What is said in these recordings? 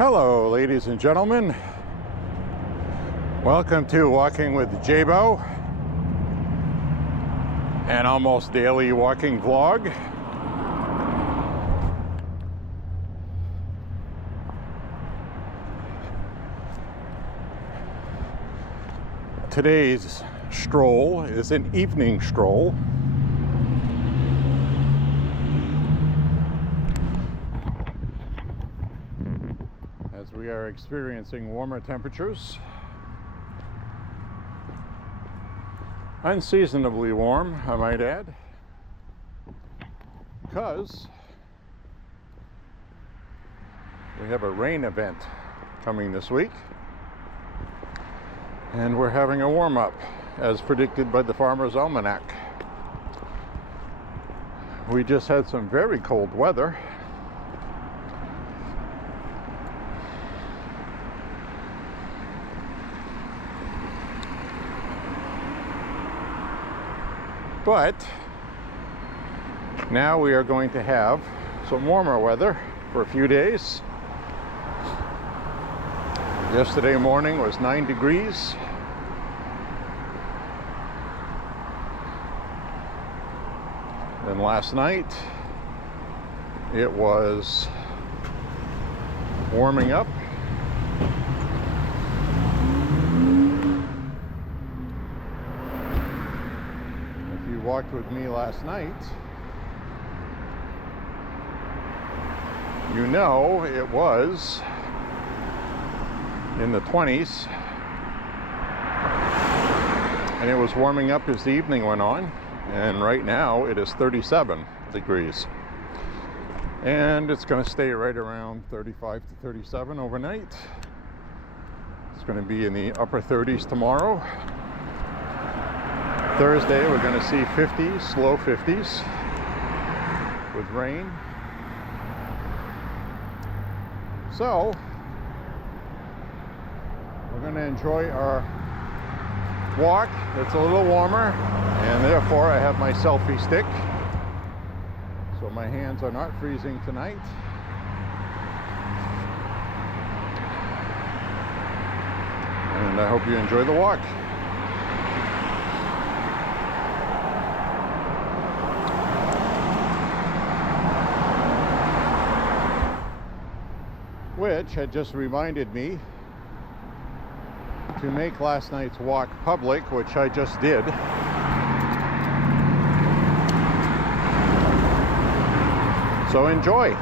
Hello, ladies and gentlemen. Welcome to Walking with J.beau, an almost daily walking vlog. Today's stroll is an evening stroll. As we are experiencing warmer temperatures. Unseasonably warm, I might add, because we have a rain event coming this week, and we're having a warm-up as predicted by the Farmer's Almanac. We just had some very cold weather. But now we are going to have some warmer weather for a few days. Yesterday morning was 9 degrees. Then last night it was warming up. Walked with me last night, you know it was in the 20s, and it was warming up as the evening went on, and right now it is 37 degrees, and it's going to stay right around 35 to 37 overnight. It's going to be in the upper 30s tomorrow. Thursday, we're going to see 50s, low 50s with rain. So, we're going to enjoy our walk. It's a little warmer, and therefore I have my selfie stick. So my hands are not freezing tonight. And I hope you enjoy the walk. Which had just reminded me to make last night's walk public, which I just did. So enjoy.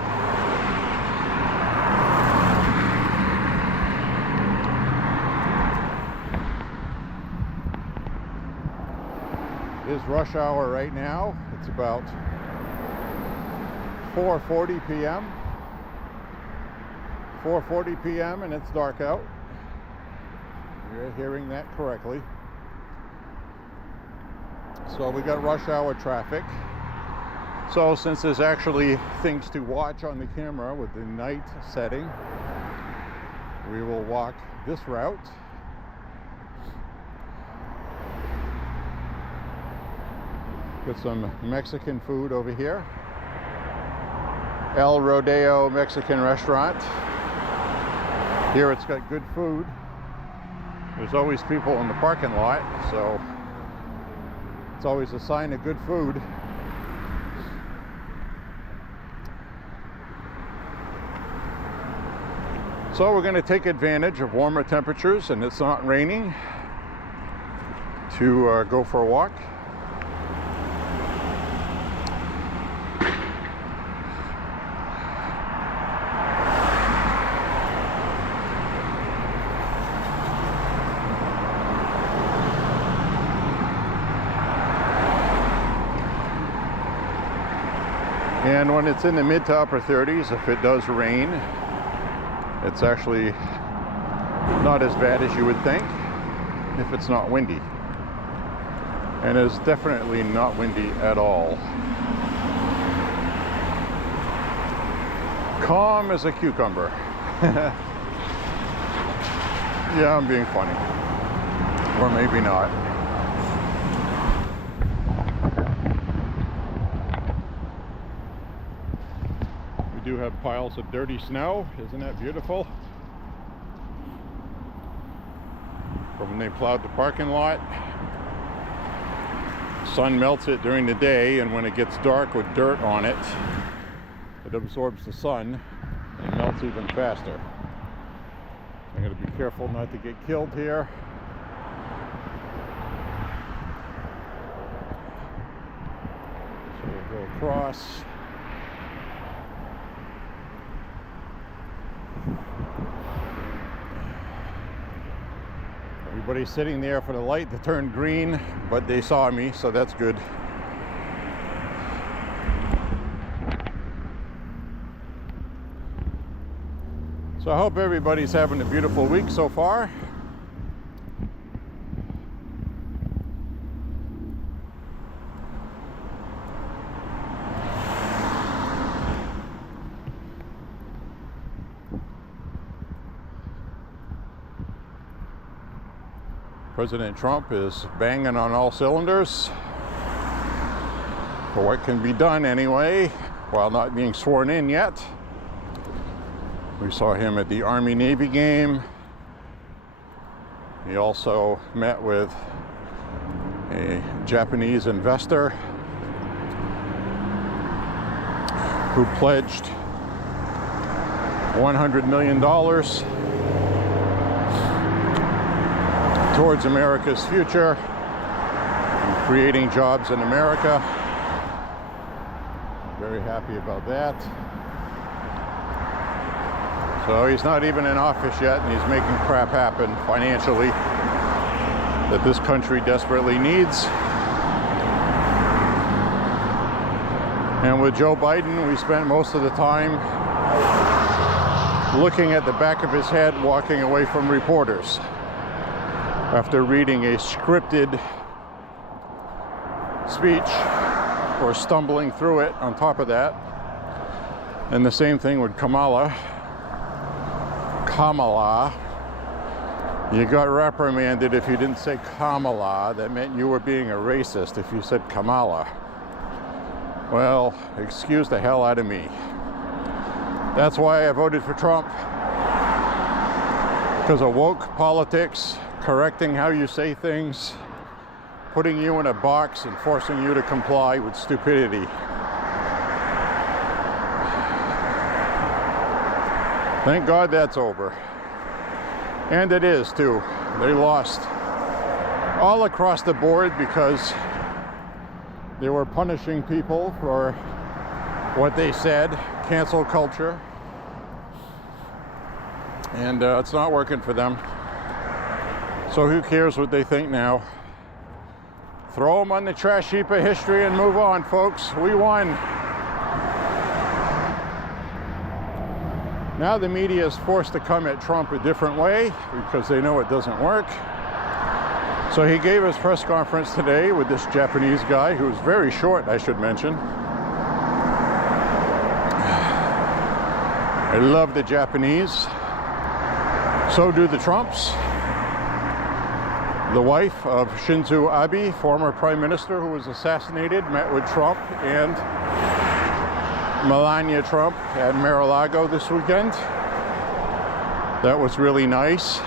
It is rush hour right now. It's about 4:40 p.m. 4:40 p.m. and it's dark out. You're hearing that correctly. So we got rush hour traffic. So since there's actually things to watch on the camera with the night setting, we will walk this route. Got some Mexican food over here. El Rodeo Mexican restaurant. Here it's got good food. There's always people in the parking lot, so it's always a sign of good food. So we're going to take advantage of warmer temperatures and it's not raining to go for a walk. And when it's in the mid to upper 30s, if it does rain, it's actually not as bad as you would think if it's not windy. And it's definitely not windy at all. Calm as a cucumber. Yeah, I'm being funny. Or maybe not. We do have piles of dirty snow. Isn't that beautiful? from when they plowed the parking lot. Sun melts it during the day, and when it gets dark with dirt on it, it absorbs the sun and melts even faster. I'm going to be careful not to get killed here. So we'll go across. Everybody's sitting there for the light to turn green, but they saw me, so that's good. So I hope everybody's having a beautiful week so far. President Trump is banging on all cylinders for what can be done anyway, while not being sworn in yet. We saw him at the Army-Navy game. He also met with a Japanese investor who pledged $100 million towards America's future and creating jobs in America. Very happy about that. So he's not even in office yet, and he's making crap happen financially that this country desperately needs. And with Joe Biden, we spent most of the time looking at the back of his head, walking away from reporters after reading a scripted speech or stumbling through it on top of that. And the same thing with Kamala. You got reprimanded if you didn't say Kamala. That meant you were being a racist if you said Kamala. Well, excuse the hell out of me. That's why I voted for Trump. Because of woke politics, correcting how you say things, putting you in a box and forcing you to comply with stupidity. Thank God that's over. And it is too. They lost all across the board because they were punishing people for what they said, cancel culture. And it's not working for them. So who cares what they think now? Throw them on the trash heap of history and move on, folks. We won. Now the media is forced to come at Trump a different way because they know it doesn't work. So he gave his press conference today with this Japanese guy who's very short, I should mention. I love the Japanese. So do the Trumps. The wife of Shinzo Abe, former prime minister who was assassinated, met with Trump and Melania Trump at Mar-a-Lago this weekend. That was really nice.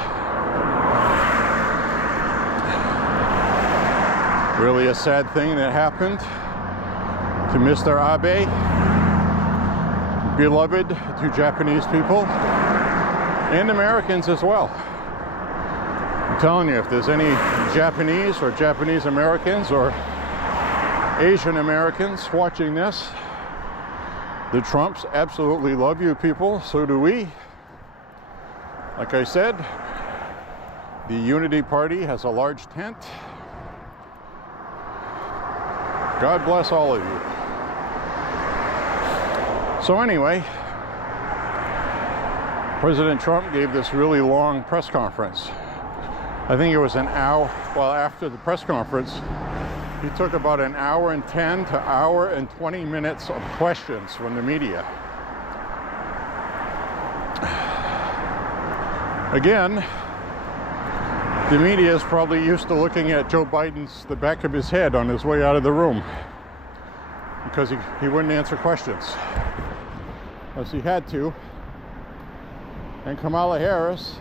Really a sad thing that happened to Mr. Abe, beloved to Japanese people and Americans as well. I'm telling you, if there's any Japanese or Japanese Americans or Asian Americans watching this, the Trumps absolutely love you people, so do we. Like I said, the Unity Party has a large tent. God bless all of you. So anyway, President Trump gave this really long press conference. I think it was an hour. Well, after the press conference, he took about an hour and 10 to hour and 20 minutes of questions from the media. Again, the media is probably used to looking at Joe Biden's the back of his head on his way out of the room because he wouldn't answer questions as he had to. And Kamala Harris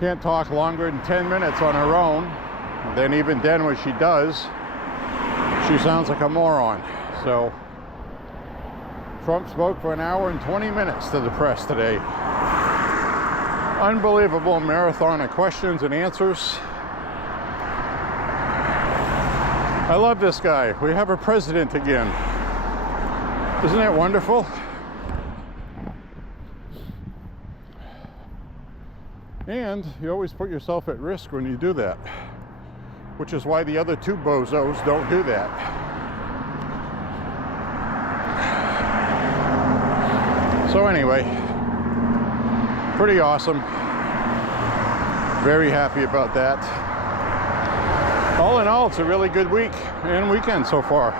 can't talk longer than 10 minutes on her own. And then even then when she does, she sounds like a moron. So Trump spoke for an hour and 20 minutes to the press today. Unbelievable marathon of questions and answers. I love this guy. We have a president again. Isn't that wonderful? And you always put yourself at risk when you do that, which is why the other two bozos don't do that. So anyway, pretty awesome. Very happy about that. All in all, it's a really good week and weekend so far.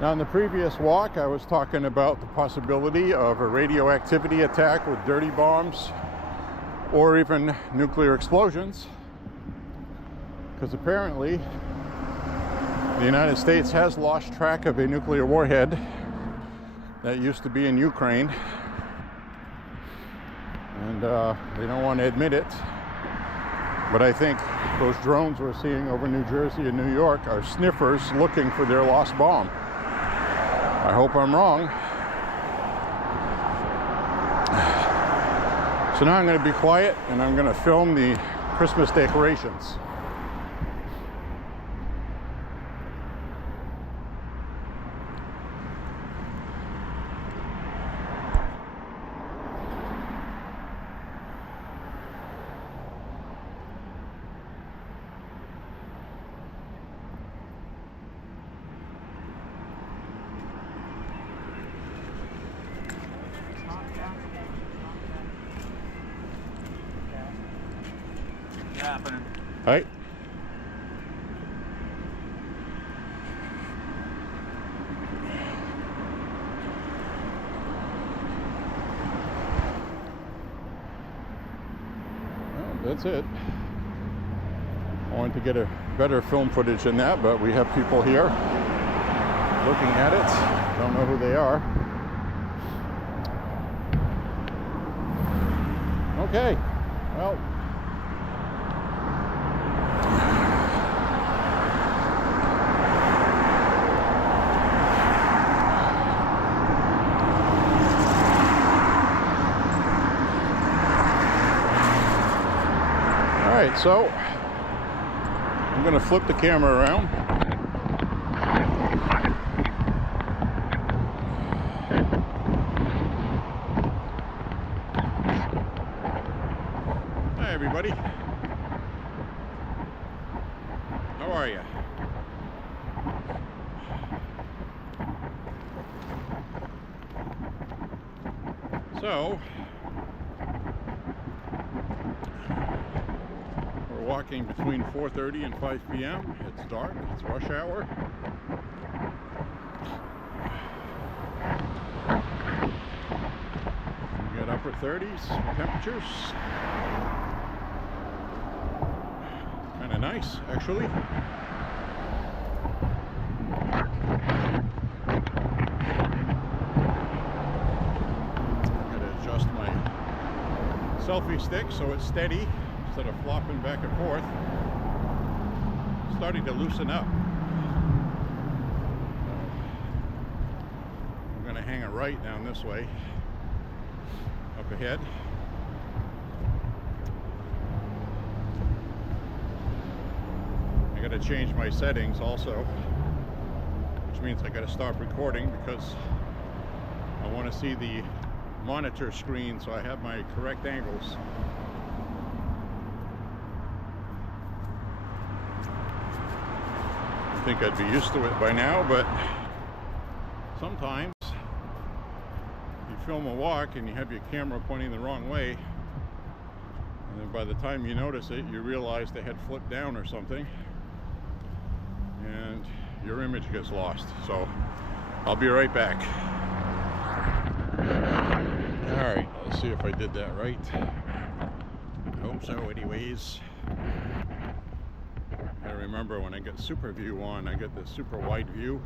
Now, in the previous walk, I was talking about the possibility of a radioactivity attack with dirty bombs or even nuclear explosions, because apparently the United States has lost track of a nuclear warhead that used to be in Ukraine, and they don't want to admit it. But I think those drones we're seeing over New Jersey and New York are sniffers looking for their lost bomb. I hope I'm wrong. So now I'm going to be quiet and I'm going to film the Christmas decorations. Happening. Right. Well, that's it. I wanted to get a better film footage than that, but we have people here looking at it. Don't know who they are. Okay. Well, alright, so I'm going to flip the camera around. Hi everybody. How are you? So, we're walking between 4:30 and 5 p.m. It's dark, it's rush hour. We got upper 30s temperatures. Kind of nice, actually. Selfie stick so it's steady instead of flopping back and forth. Starting to loosen up. I'm going to hang a right down this way up ahead. I got to change my settings also, which means I got to stop recording because I want to see the monitor screen so I have my correct angles. I think I'd be used to it by now, but sometimes you film a walk and you have your camera pointing the wrong way, and then by the time you notice it, you realize they had flipped down or something, and your image gets lost. So I'll be right back. Alright, let's see if I did that right. I hope so anyways. I remember when I get super view on, I get this super wide view.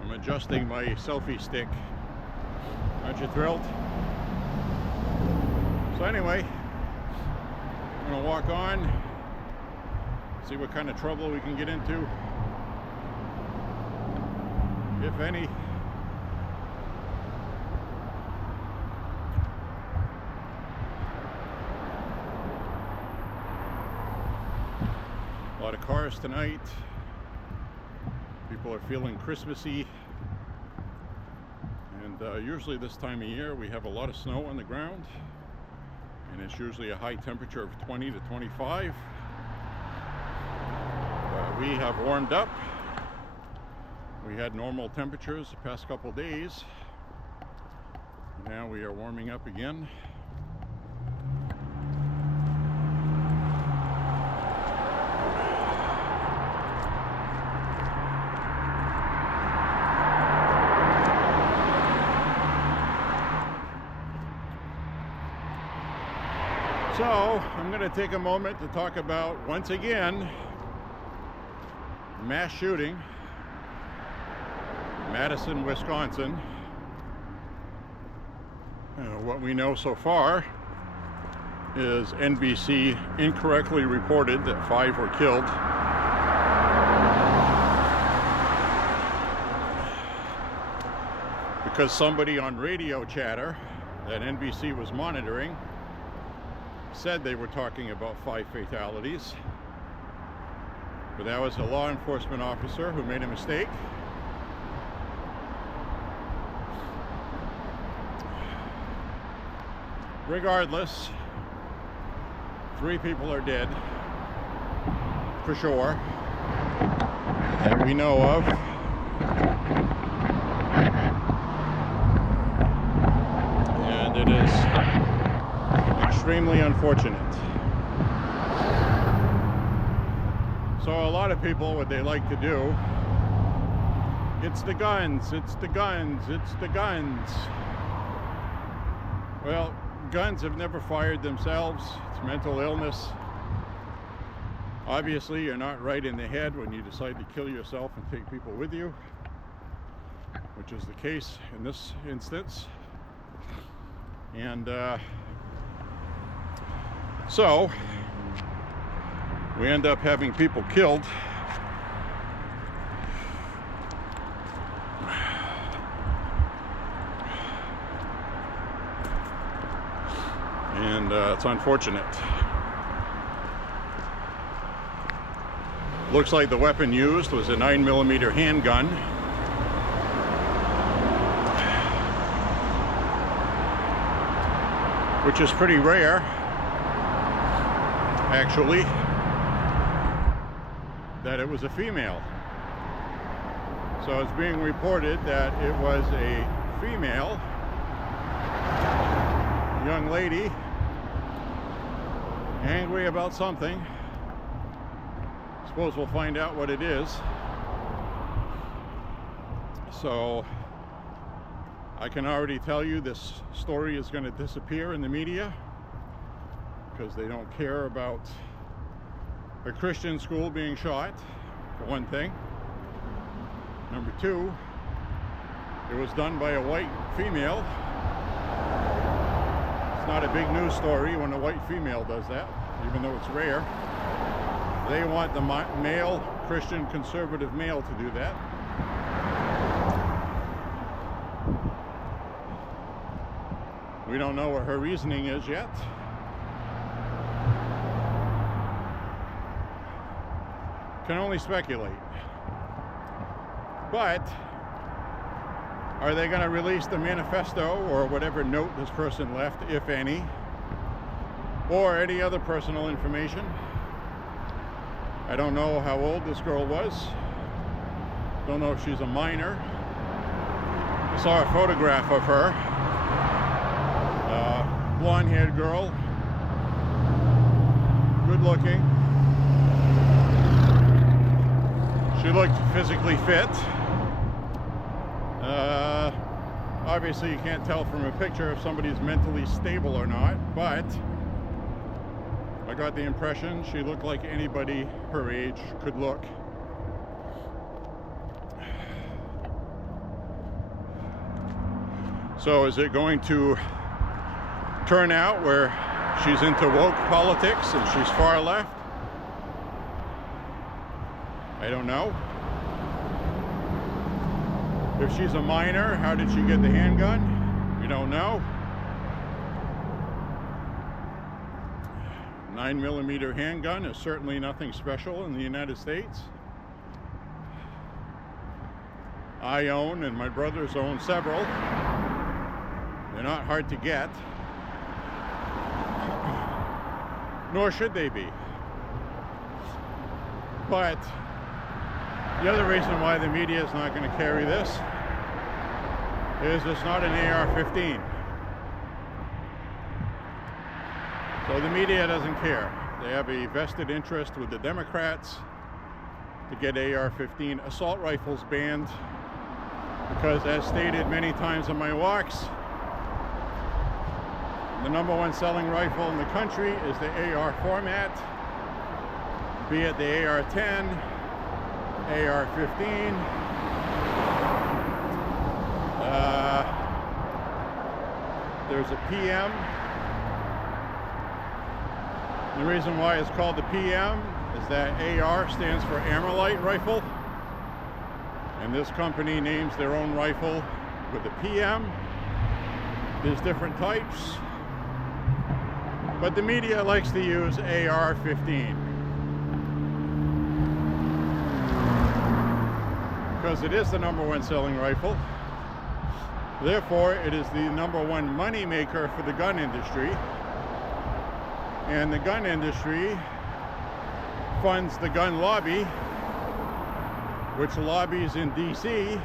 I'm adjusting my selfie stick. Aren't you thrilled? So anyway, I'm gonna walk on, see what kind of trouble we can get into, if any. A lot of cars tonight. People are feeling Christmassy. And usually this time of year we have a lot of snow on the ground. And it's usually a high temperature of 20 to 25. We have warmed up. We had normal temperatures the past couple days. Now we are warming up again. So, I'm going to take a moment to talk about, once again, mass shooting, Madison, Wisconsin. What we know so far is NBC incorrectly reported that 5 were killed. Because somebody on radio chatter that NBC was monitoring said they were talking about 5 fatalities, but that was a law enforcement officer who made a mistake. Regardless, 3 people are dead for sure that we know of. And it is extremely unfortunate. So a lot of people, what they like to do, it's the guns, it's the guns, it's the guns. Well, guns have never fired themselves. It's mental illness. Obviously, you're not right in the head when you decide to kill yourself and take people with you, which is the case in this instance. And so we end up having people killed. And it's unfortunate. Looks like the weapon used was a 9mm handgun. Which is pretty rare, actually, that it was a female. So it's being reported that it was a female young lady angry about something. Suppose we'll find out what it is. So I can already tell you this story is going to disappear in the media because they don't care about a Christian school being shot, for one thing. Number 2, it was done by a white female. It's not a big news story when a white female does that, even though it's rare. They want the male, Christian, conservative male to do that. We don't know what her reasoning is yet. Can only speculate. But are they going to release the manifesto or whatever note this person left, if any, or any other personal information? I don't know how old this girl was. Don't know if she's a minor. I saw a photograph of her. Blonde-haired girl. Good looking. She looked physically fit. Obviously, you can't tell from a picture if somebody's mentally stable or not, but I got the impression she looked like anybody her age could look. So is it going to turn out where she's into woke politics and she's far left? I don't know. If she's a minor, how did she get the handgun? We don't know. 9mm handgun is certainly nothing special in the United States. I own, and my brothers own, several. They're not hard to get, nor should they be. But the other reason why the media is not going to carry this is it's not an AR-15. So the media doesn't care. They have a vested interest with the Democrats to get AR-15 assault rifles banned because, as stated many times in my walks, the #1 selling rifle in the country is the AR format, be it the AR-10, AR-15, there's a PM. The reason why it's called the PM is that AR stands for Armalite rifle, and this company names their own rifle with the PM. There's different types, but the media likes to use AR-15 because it is the #1 selling rifle. Therefore, it is the #1 money maker for the gun industry, and the gun industry funds the gun lobby, which lobbies in DC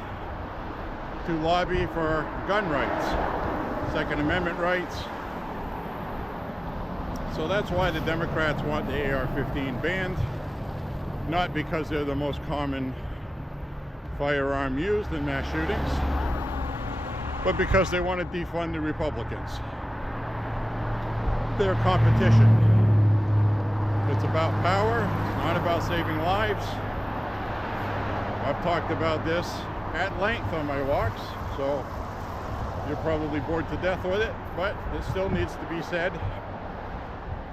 to lobby for gun rights, Second Amendment rights. So that's why the Democrats want the AR-15 banned, not because they're the most common firearm used in mass shootings, but because they want to defund the Republicans. Their competition. It's about power, it's not about saving lives. I've talked about this at length on my walks, so you're probably bored to death with it, but it still needs to be said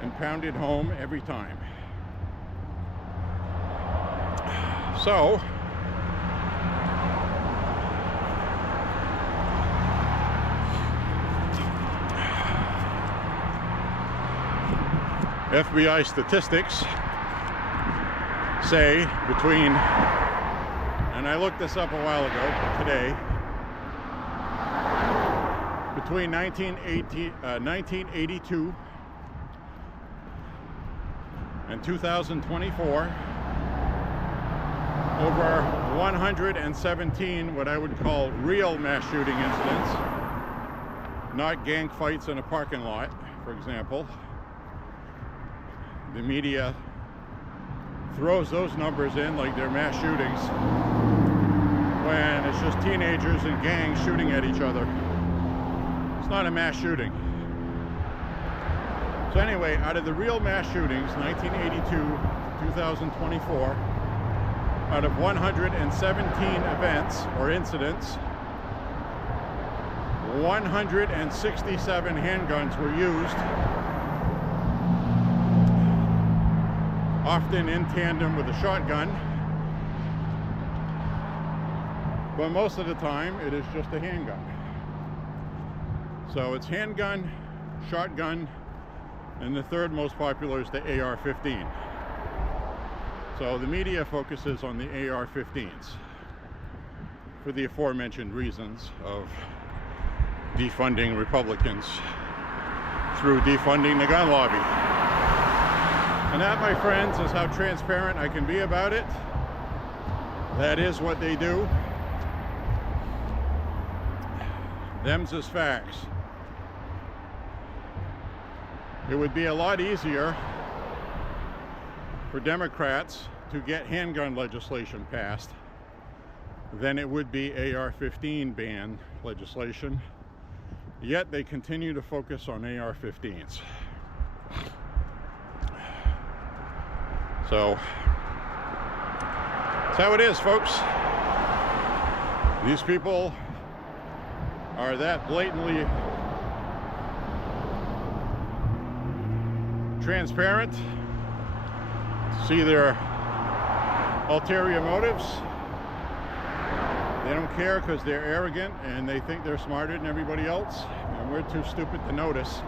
and pounded home every time. So, FBI statistics say between, and I looked this up a while ago, today, between 1982 and 2024, over 117 what I would call real mass shooting incidents, not gang fights in a parking lot, for example. The media throws those numbers in like they're mass shootings when it's just teenagers and gangs shooting at each other. It's not a mass shooting. So anyway, out of the real mass shootings, 1982, 2024, out of 117 events or incidents, 167 handguns were used, often in tandem with a shotgun, but most of the time it is just a handgun. So it's handgun, shotgun, and the third most popular is the AR-15. So the media focuses on the AR-15s for the aforementioned reasons of defunding Republicans through defunding the gun lobby. And that, my friends, is how transparent I can be about it. That is what they do. Them's is facts. It would be a lot easier for Democrats to get handgun legislation passed than it would be AR-15 ban legislation. Yet they continue to focus on AR-15s. So that's how it is, folks. These people are that blatantly transparent. See their ulterior motives. They don't care because they're arrogant and they think they're smarter than everybody else, and we're too stupid to notice.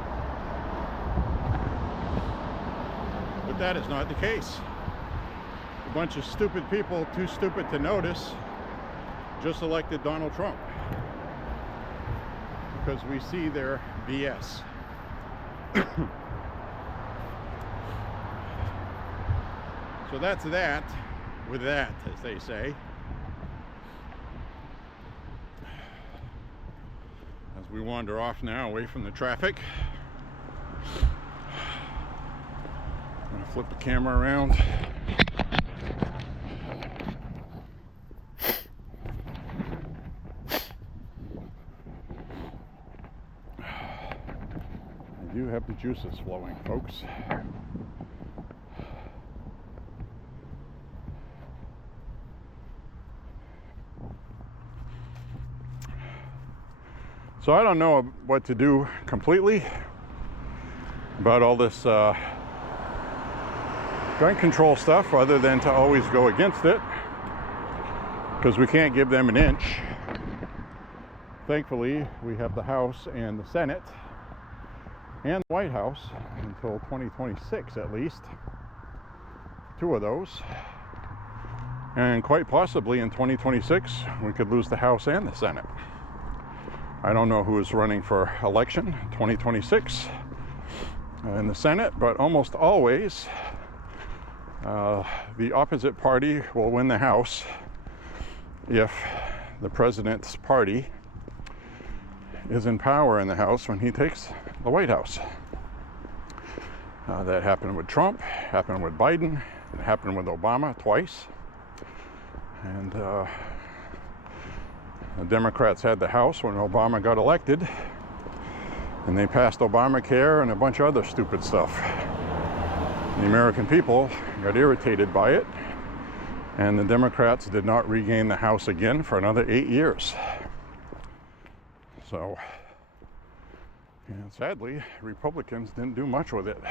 But that is not the case. A bunch of stupid people, too stupid to notice, just elected Donald Trump because we see their BS. So that's that with that, as they say. As we wander off now away from the traffic, I'm going to flip the camera around. I do have the juices flowing, folks. So I don't know what to do completely about all this gun control stuff other than to always go against it, because we can't give them an inch. Thankfully, we have the House and the Senate and the White House until 2026 at least. Two of those. And quite possibly in 2026, we could lose the House and the Senate. I don't know who is running for election 2026 in the Senate, but almost always the opposite party will win the House if the president's party is in power in the House when he takes the White House. That happened with Trump, happened with Biden, it happened with Obama twice. And the Democrats had the House when Obama got elected, and they passed Obamacare and a bunch of other stupid stuff. The American people got irritated by it, and the Democrats did not regain the House again for another 8 years. So, and sadly, Republicans didn't do much with it.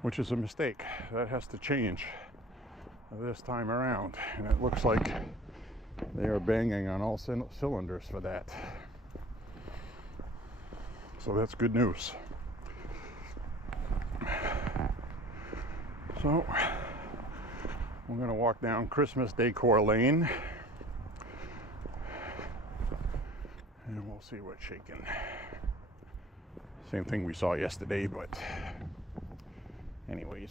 Which is a mistake. That has to change this time around, and it looks like they are banging on all cylinders for that. So that's good news. So we're going to walk down Christmas Decor Lane and we'll see what's shaking. Same thing we saw yesterday, but anyways,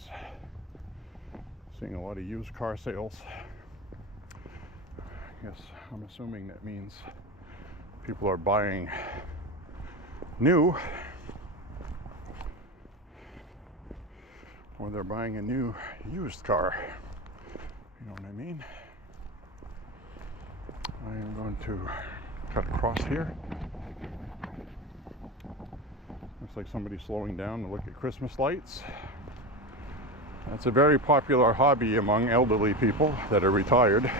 seeing a lot of used car sales. I guess I'm assuming that means people are buying new, or they're buying a new used car. You know what I mean? I am going to cut across here. Looks like somebody's slowing down to look at Christmas lights. That's a very popular hobby among elderly people that are retired.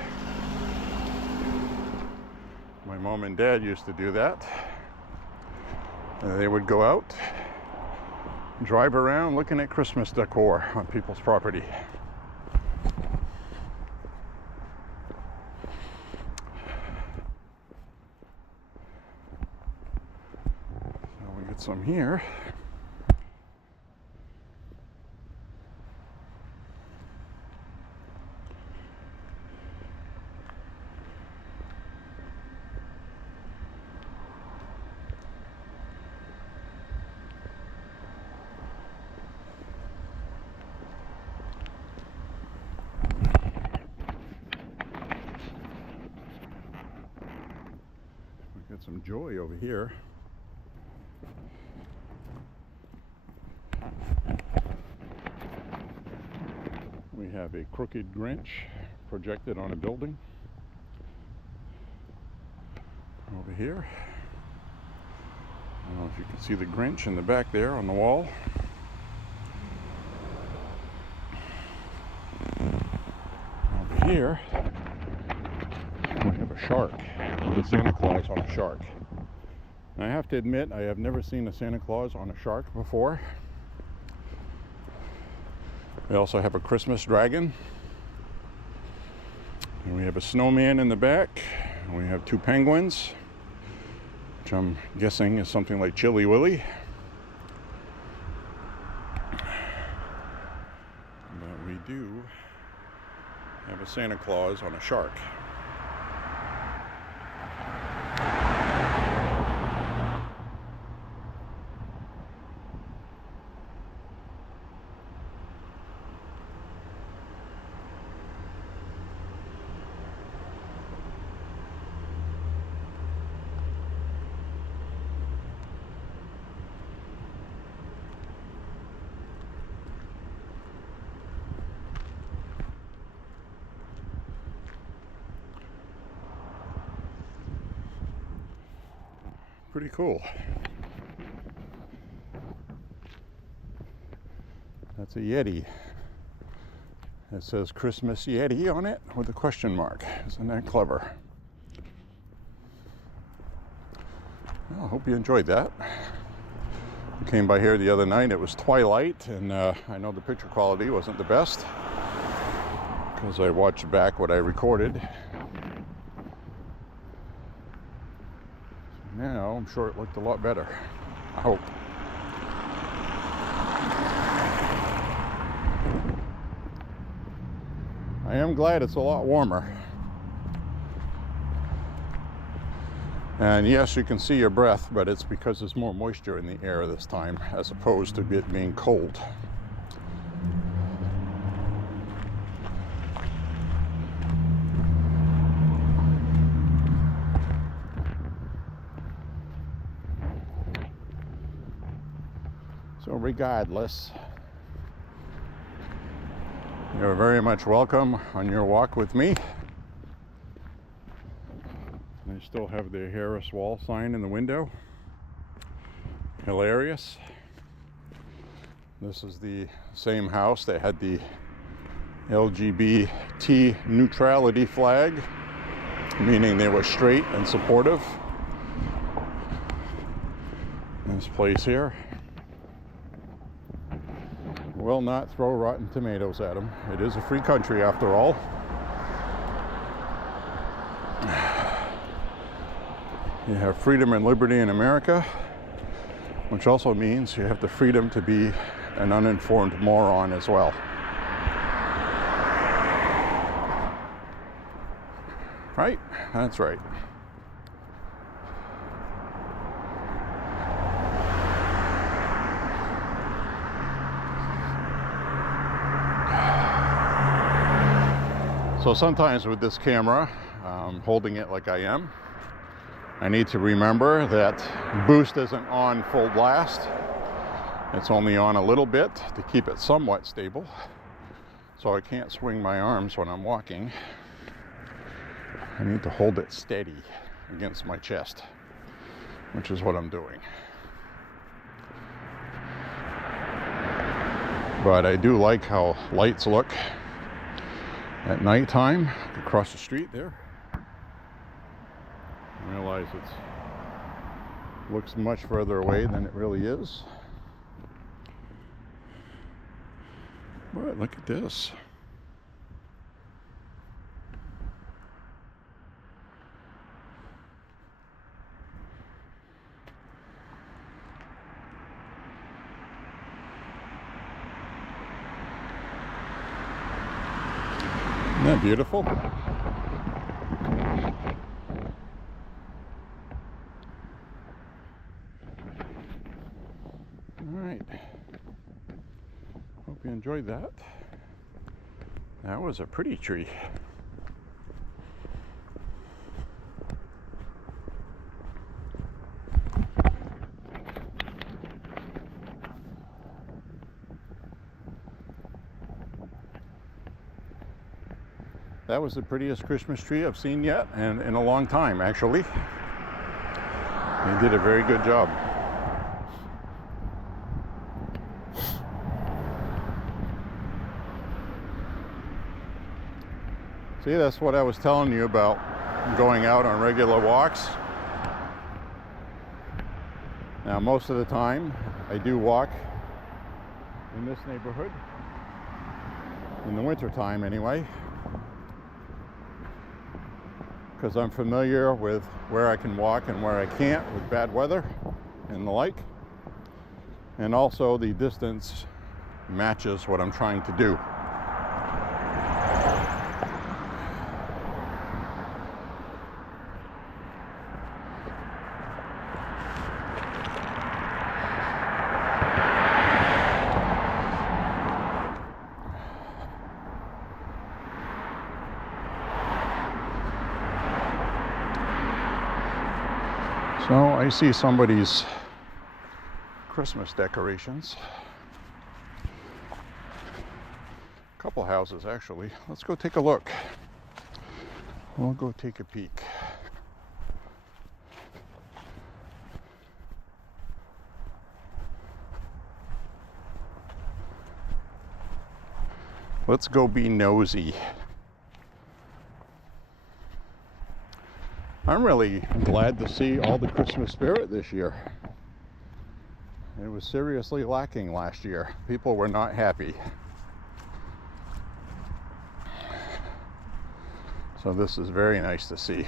My mom and dad used to do that. They would go out, drive around looking at Christmas decor on people's property. So we get some here. Got some Joy over here. We have a crooked Grinch projected on a building over here. I don't know if you can see the Grinch in the back there on the wall. Over here, we have a shark with a Santa Claus on a shark. And I have to admit, I have never seen a Santa Claus on a shark before. We also have a Christmas dragon. And we have a snowman in the back. And we have two penguins, which I'm guessing is something like Chilly Willy. But we do have a Santa Claus on a shark. Pretty cool. That's a Yeti. It says Christmas Yeti on it with a question mark. Isn't that clever? Well, I hope you enjoyed that. I came by here the other night. It was twilight, and I know the picture quality wasn't the best because I watched back what I recorded. Now, I'm sure it looked a lot better. I hope. I am glad it's a lot warmer. And yes, you can see your breath, but it's because there's more moisture in the air this time, as opposed to it being cold. So regardless, you're very much welcome on your walk with me. They still have the Harris wall sign in the window. Hilarious. This is the same house that had the LGBT neutrality flag, meaning they were straight and supportive. This place here will not throw rotten tomatoes at them. It is a free country after all. You have freedom and liberty in America, which also means you have the freedom to be an uninformed moron as well. Right? That's right. So sometimes with this camera, holding it like I am, I need to remember that boost isn't on full blast. It's only on a little bit to keep it somewhat stable. So I can't swing my arms when I'm walking. I need to hold it steady against my chest, which is what I'm doing. But I do like how lights look at nighttime across the street there. I realize it looks much further away than it really is. But look at this. Isn't that beautiful? Alright. Hope you enjoyed that. That was a pretty tree. that was the prettiest Christmas tree I've seen yet, and in a long time, actually. They did a very good job. See, that's what I was telling you about going out on regular walks. Now, most of the time, I do walk in this neighborhood, in the winter time anyway, because I'm familiar with where I can walk and where I can't with bad weather and the like. And also the distance matches what I'm trying to do. So I see somebody's Christmas decorations. A couple houses actually. Let's go take a look. We'll go take a peek. Let's go be nosy. I'm really glad to see all the Christmas spirit this year. It was seriously lacking last year. People were not happy. So this is very nice to see.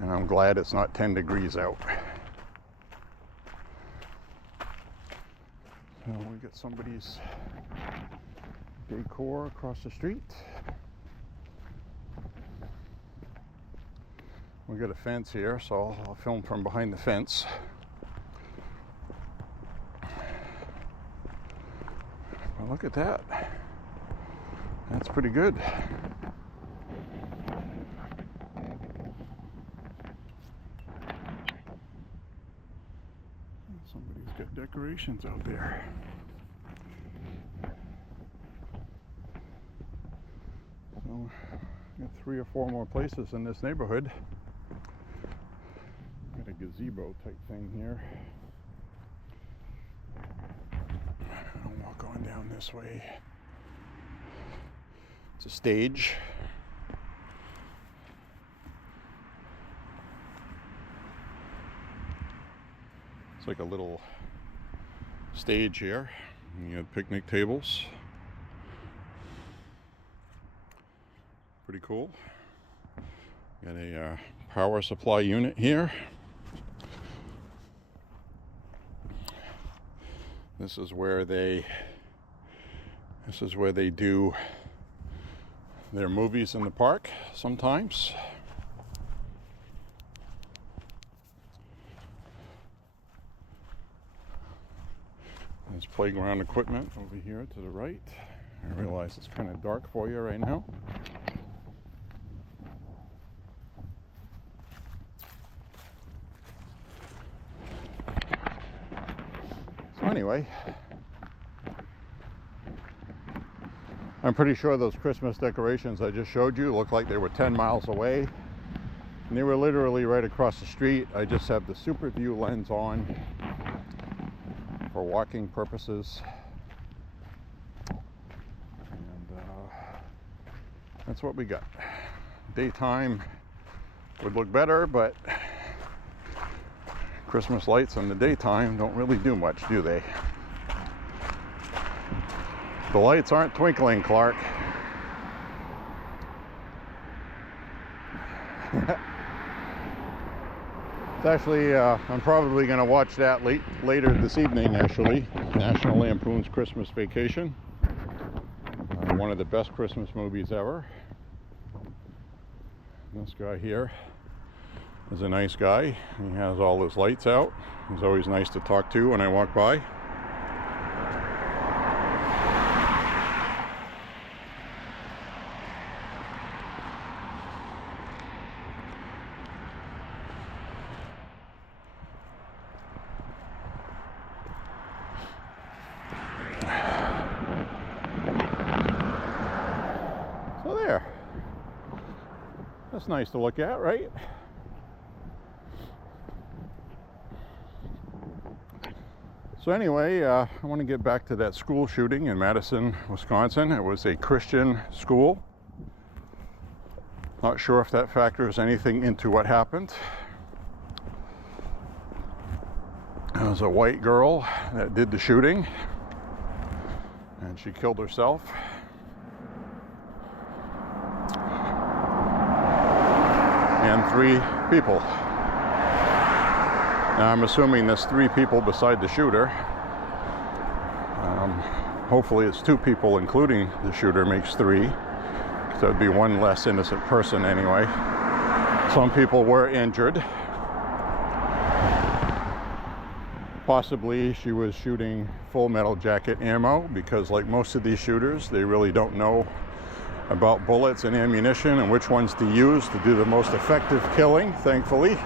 And I'm glad it's not 10 degrees out. So we got somebody's decor across the street. We got a fence here, so I'll film from behind the fence. Well, look at that. That's pretty good. Somebody's got decorations out there. So, got 3 or 4 more places in this neighborhood. Got a gazebo type thing here. I'll walk on down this way. It's a stage. It's like a little stage here. You have picnic tables. Pretty cool. Got a power supply unit here. This is where they do their movies in the park sometimes. There's playground equipment over here to the right. I realize it's kind of dark for you right now. So anyway, I'm pretty sure those Christmas decorations I just showed you look like they were 10 miles away. And they were literally right across the street. I just have the super view lens on for walking purposes. And that's what we got. Daytime would look better, but Christmas lights in the daytime don't really do much, do they? The lights aren't twinkling, Clark. It's actually, I'm probably going to watch that later this evening, actually. National Lampoon's Christmas Vacation. One of the best Christmas movies ever. This guy here is a nice guy. He has all his lights out. He's always nice to talk to when I walk by. So there. That's nice to look at, right? So anyway, I want to get back to that school shooting in Madison, Wisconsin. It was a Christian school. Not sure if that factors anything into what happened. It was a white girl that did the shooting, and she killed herself. And 3 people. Now I'm assuming there's 3 people beside the shooter. Hopefully it's 2 people including the shooter makes 3. Because that would be 1 less innocent person anyway. Some people were injured. Possibly she was shooting full metal jacket ammo, because like most of these shooters, they really don't know about bullets and ammunition and which ones to use to do the most effective killing, thankfully.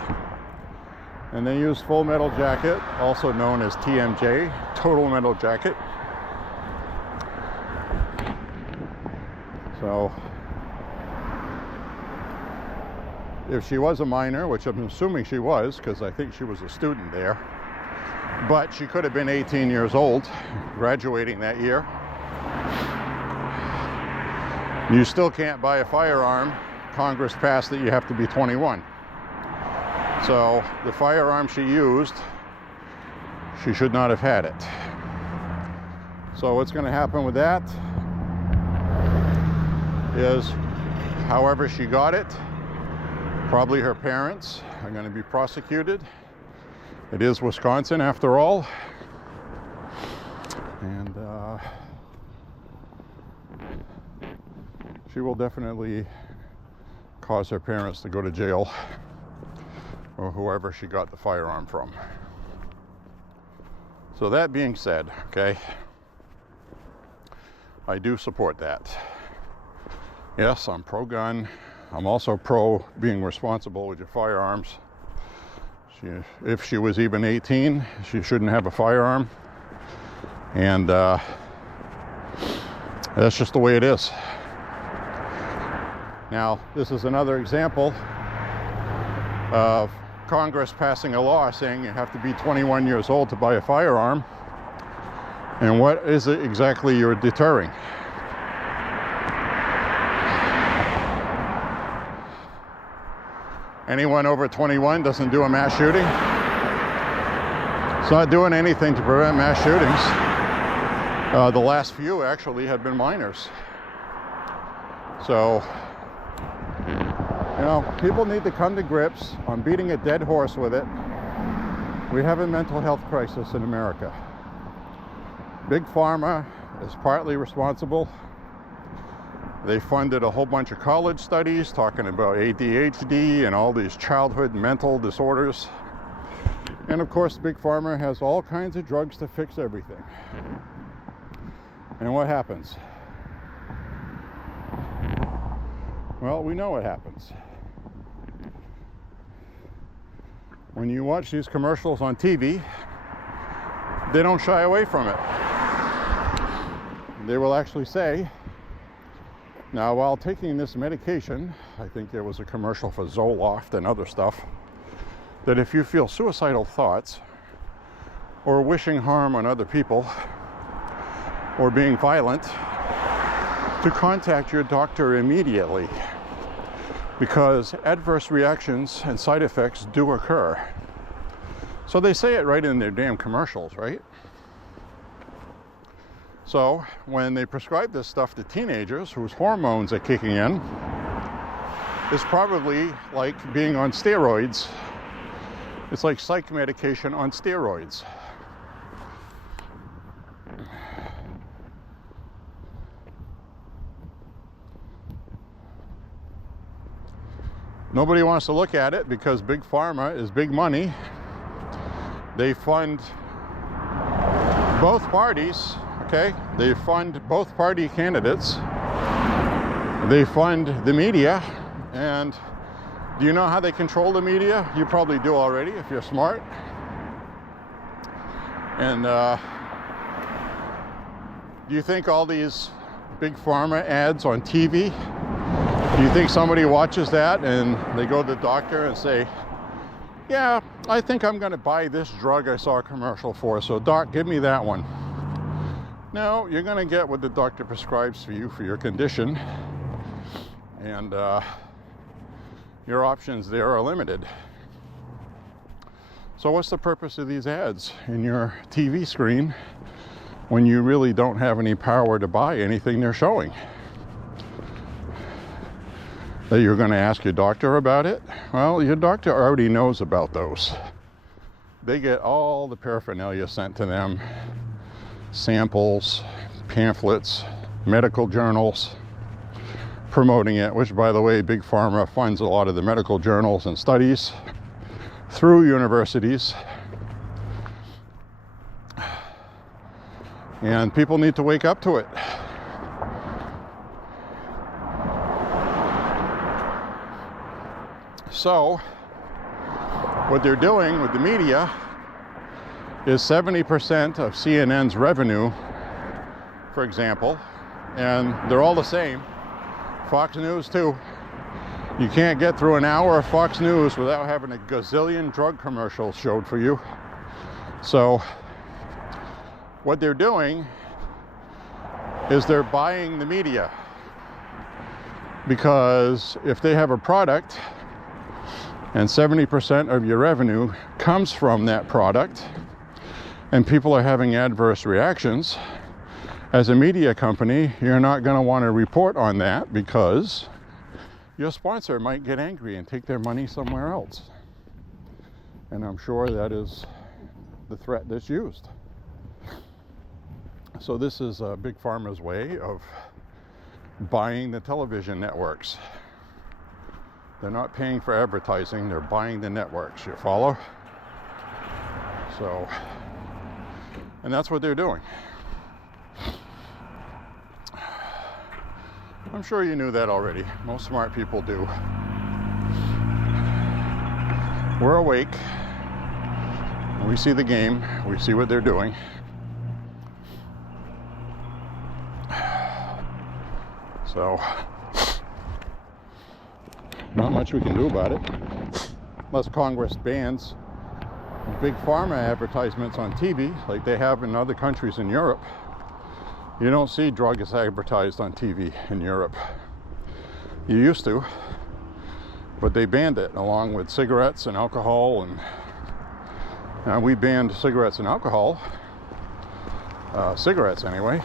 And they use full metal jacket, also known as TMJ, total metal jacket. So if she was a minor, which I'm assuming she was, because I think she was a student there, but she could have been 18 years old, graduating that year. You still can't buy a firearm. Congress passed that you have to be 21. So the firearm she used, she should not have had it. So what's going to happen with that is, however she got it, probably her parents are going to be prosecuted. It is Wisconsin after all. And she will definitely cause her parents to go to jail, or whoever she got the firearm from. So that being said, okay, I do support that. Yes, I'm pro-gun. I'm also pro being responsible with your firearms. If she was even 18, she shouldn't have a firearm. And that's just the way it is. Now, this is another example of Congress passing a law saying you have to be 21 years old to buy a firearm. And what is it exactly you're deterring? Anyone over 21 doesn't do a mass shooting. It's not doing anything to prevent mass shootings. The last few actually have been minors. So, you know, people need to come to grips on beating a dead horse with it. We have a mental health crisis in America. Big Pharma is partly responsible. They funded a whole bunch of college studies talking about ADHD and all these childhood mental disorders. And of course, Big Pharma has all kinds of drugs to fix everything. And what happens? Well, we know what happens. When you watch these commercials on TV, they don't shy away from it. They will actually say, now, while taking this medication, I think there was a commercial for Zoloft and other stuff, that if you feel suicidal thoughts or wishing harm on other people or being violent, to contact your doctor immediately, because adverse reactions and side effects do occur. So they say it right in their damn commercials, right? So when they prescribe this stuff to teenagers whose hormones are kicking in, it's probably like being on steroids. It's like psych medication on steroids. Nobody wants to look at it because Big Pharma is big money. They fund both parties. Okay, they fund both party candidates. They fund the media. And do you know how they control the media? You probably do already if you're smart. And do you think all these Big Pharma ads on TV Do you think somebody watches that and they go to the doctor and say, yeah, I think I'm going to buy this drug I saw a commercial for, so doc, give me that one? No, you're going to get what the doctor prescribes for you for your condition, and your options there are limited. So what's the purpose of these ads in your TV screen when you really don't have any power to buy anything they're showing? That you're going to ask your doctor about it? Well, your doctor already knows about those. They get all the paraphernalia sent to them, samples, pamphlets, medical journals promoting it, which, by the way, Big Pharma funds a lot of the medical journals and studies through universities. And people need to wake up to it. So, what they're doing with the media is 70% of CNN's revenue, for example, and they're all the same. Fox News too. You can't get through an hour of Fox News without having a gazillion drug commercials showed for you. So what they're doing is they're buying the media, because if they have a product and 70% of your revenue comes from that product and people are having adverse reactions, as a media company, you're not going to want to report on that, because your sponsor might get angry and take their money somewhere else. And I'm sure that is the threat that's used. So this is Big Pharma's way of buying the television networks. They're not paying for advertising, they're buying the networks. You follow? So, and that's what they're doing. I'm sure you knew that already. Most smart people do. We're awake. We see the game. We see what they're doing. So, not much we can do about it. Unless Congress bans Big Pharma advertisements on TV, like they have in other countries in Europe. You don't see drugs advertised on TV in Europe. You used to, but they banned it along with cigarettes and alcohol, and we banned cigarettes and alcohol, cigarettes anyway,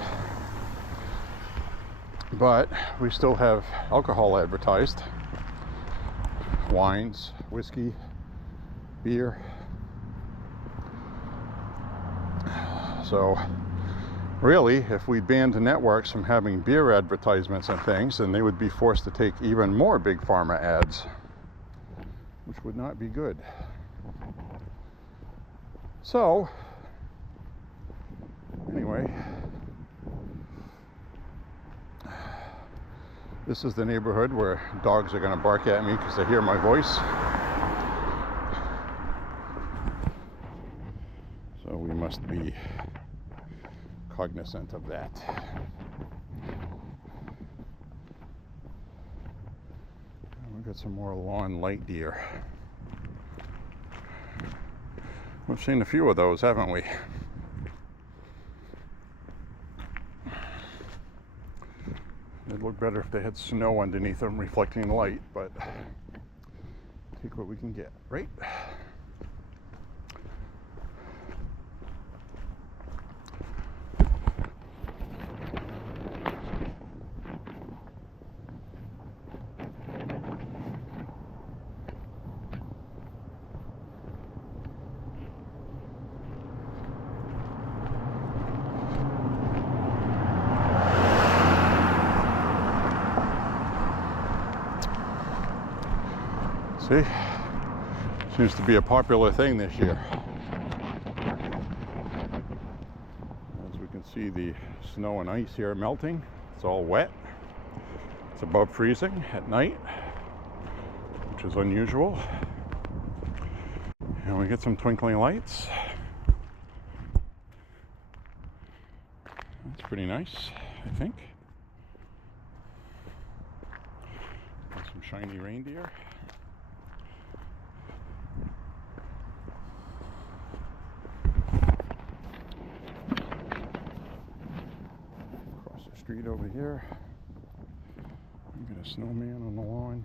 but we still have alcohol advertised, wines, whiskey, beer. So really, if we banned the networks from having beer advertisements and things, then they would be forced to take even more Big Pharma ads, which would not be good. So, anyway, this is the neighborhood where dogs are going to bark at me because they hear my voice. So we must be cognizant of that. We've got some more lawn light deer. We've seen a few of those, haven't we? It'd look better if they had snow underneath them reflecting the light, but take what we can get, right? See? Seems to be a popular thing this year. As we can see, the snow and ice here melting. It's all wet. It's above freezing at night, which is unusual. And we get some twinkling lights. That's pretty nice, I think. shiny reindeer. Across the street over here, we got a snowman on the lawn.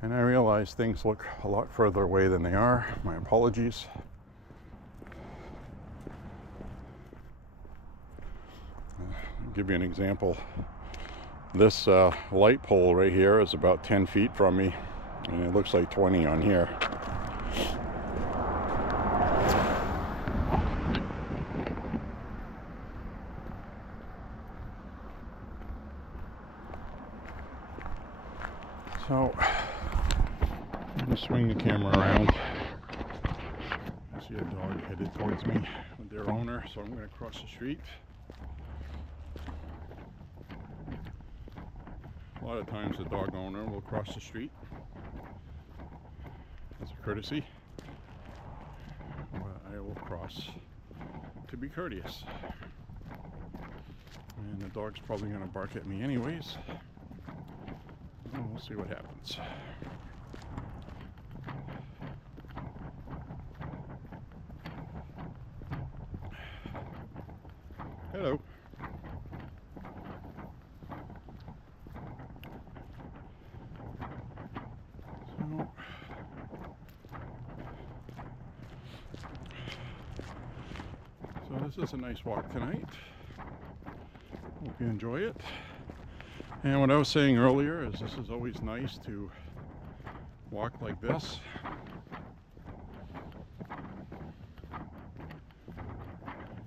And I realize things look a lot further away than they are. My apologies. I'll give you an example. This light pole right here is about 10 feet from me, and it looks like 20 on here. So I'm going to swing the camera around. I see a dog headed towards me with their owner, so I'm going to cross the street. A lot of times the dog owner will cross the street as a courtesy, but I will cross to be courteous. And the dog's probably going to bark at me anyways. And we'll see what happens. Hello. So this is a nice walk tonight. Hope you enjoy it. And what I was saying earlier is this is always nice to walk like this.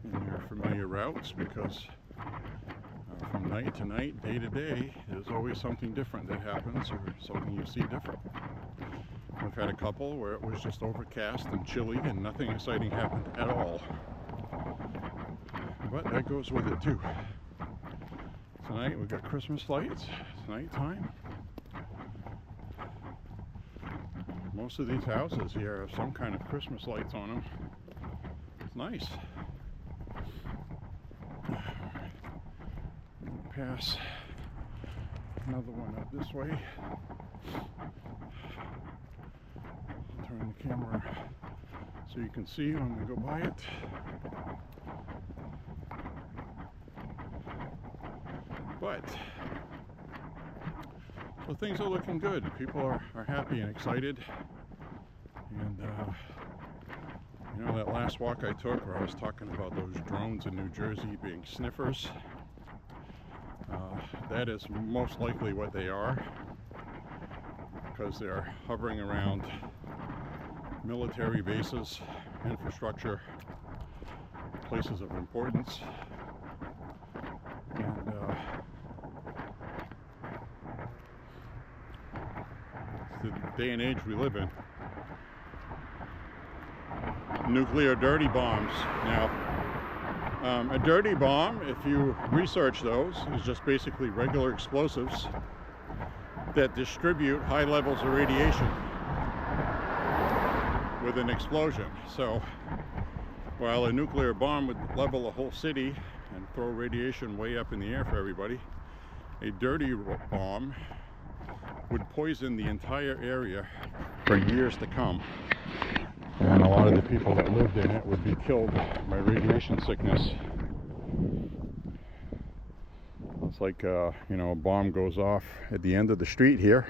In your familiar routes, because from night to night, day to day, there's always something different that happens or something you see different. I've had a couple where it was just overcast and chilly and nothing exciting happened at all. But that goes with it too. Tonight we've got Christmas lights. It's nighttime. Most of these houses here have some kind of Christmas lights on them. It's nice. Pass another one up this way. Turn the camera so you can see when we go by it. But so things are looking good. People are happy and excited. And you know, that last walk I took where I was talking about those drones in New Jersey being sniffers, that is most likely what they are, because they're hovering around military bases, infrastructure, places of importance. And it's the day and age we live in. Nuclear dirty bombs. Now, a dirty bomb, if you research those, is just basically regular explosives that distribute high levels of radiation with an explosion. So while a nuclear bomb would level a whole city and throw radiation way up in the air for everybody, a dirty bomb would poison the entire area for years to come. And a lot of the people that lived in it would be killed by radiation sickness. It's like, you know, a bomb goes off at the end of the street here,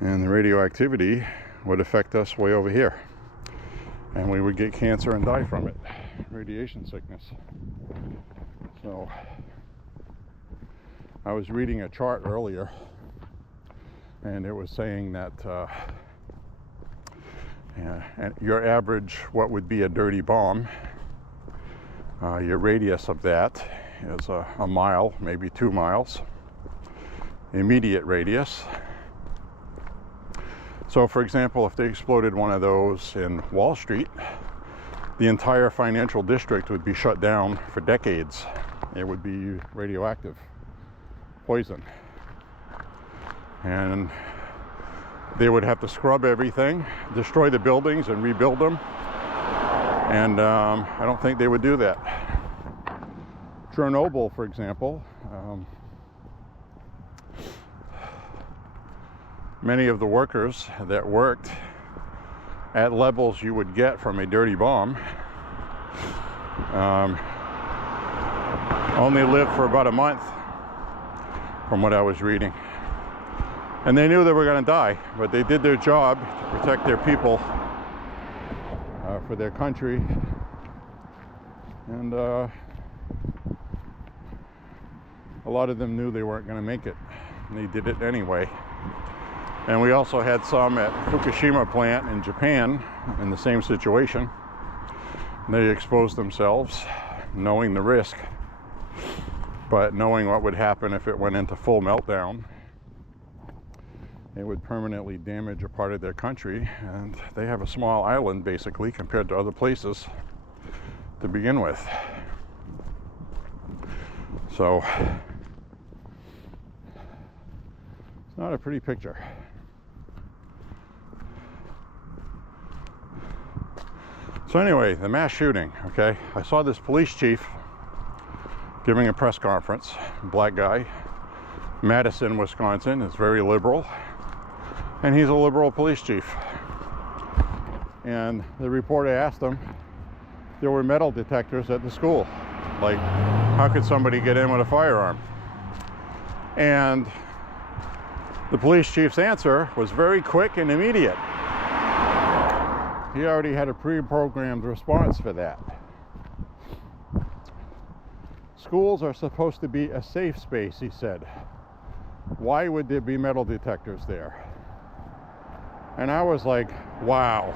and the radioactivity would affect us way over here. And we would get cancer and die from it. Radiation sickness. So, I was reading a chart earlier, and it was saying that and your average, what would be a dirty bomb, your radius of that is a mile, maybe 2 miles, immediate radius. So for example, if they exploded one of those in Wall Street, the entire financial district would be shut down for decades. It would be radioactive poison. And they would have to scrub everything, destroy the buildings and rebuild them. And I don't think they would do that. Chernobyl, for example, many of the workers that worked at levels you would get from a dirty bomb only lived for about a month, from what I was reading. And they knew they were going to die, but they did their job to protect their people, for their country. And a lot of them knew they weren't going to make it, and they did it anyway. And we also had some at Fukushima plant in Japan in the same situation. They exposed themselves knowing the risk, but knowing what would happen if it went into full meltdown. It would permanently damage a part of their country, and they have a small island basically compared to other places to begin with. So it's not a pretty picture. So anyway, the mass shooting, okay? I saw this police chief giving a press conference, black guy, Madison, Wisconsin, is very liberal, and he's a liberal police chief. And the reporter asked him, there were metal detectors at the school. Like, how could somebody get in with a firearm? And the police chief's answer was very quick and immediate. He already had a pre-programmed response for that. Schools are supposed to be a safe space, he said. Why would there be metal detectors there? And I was like, wow.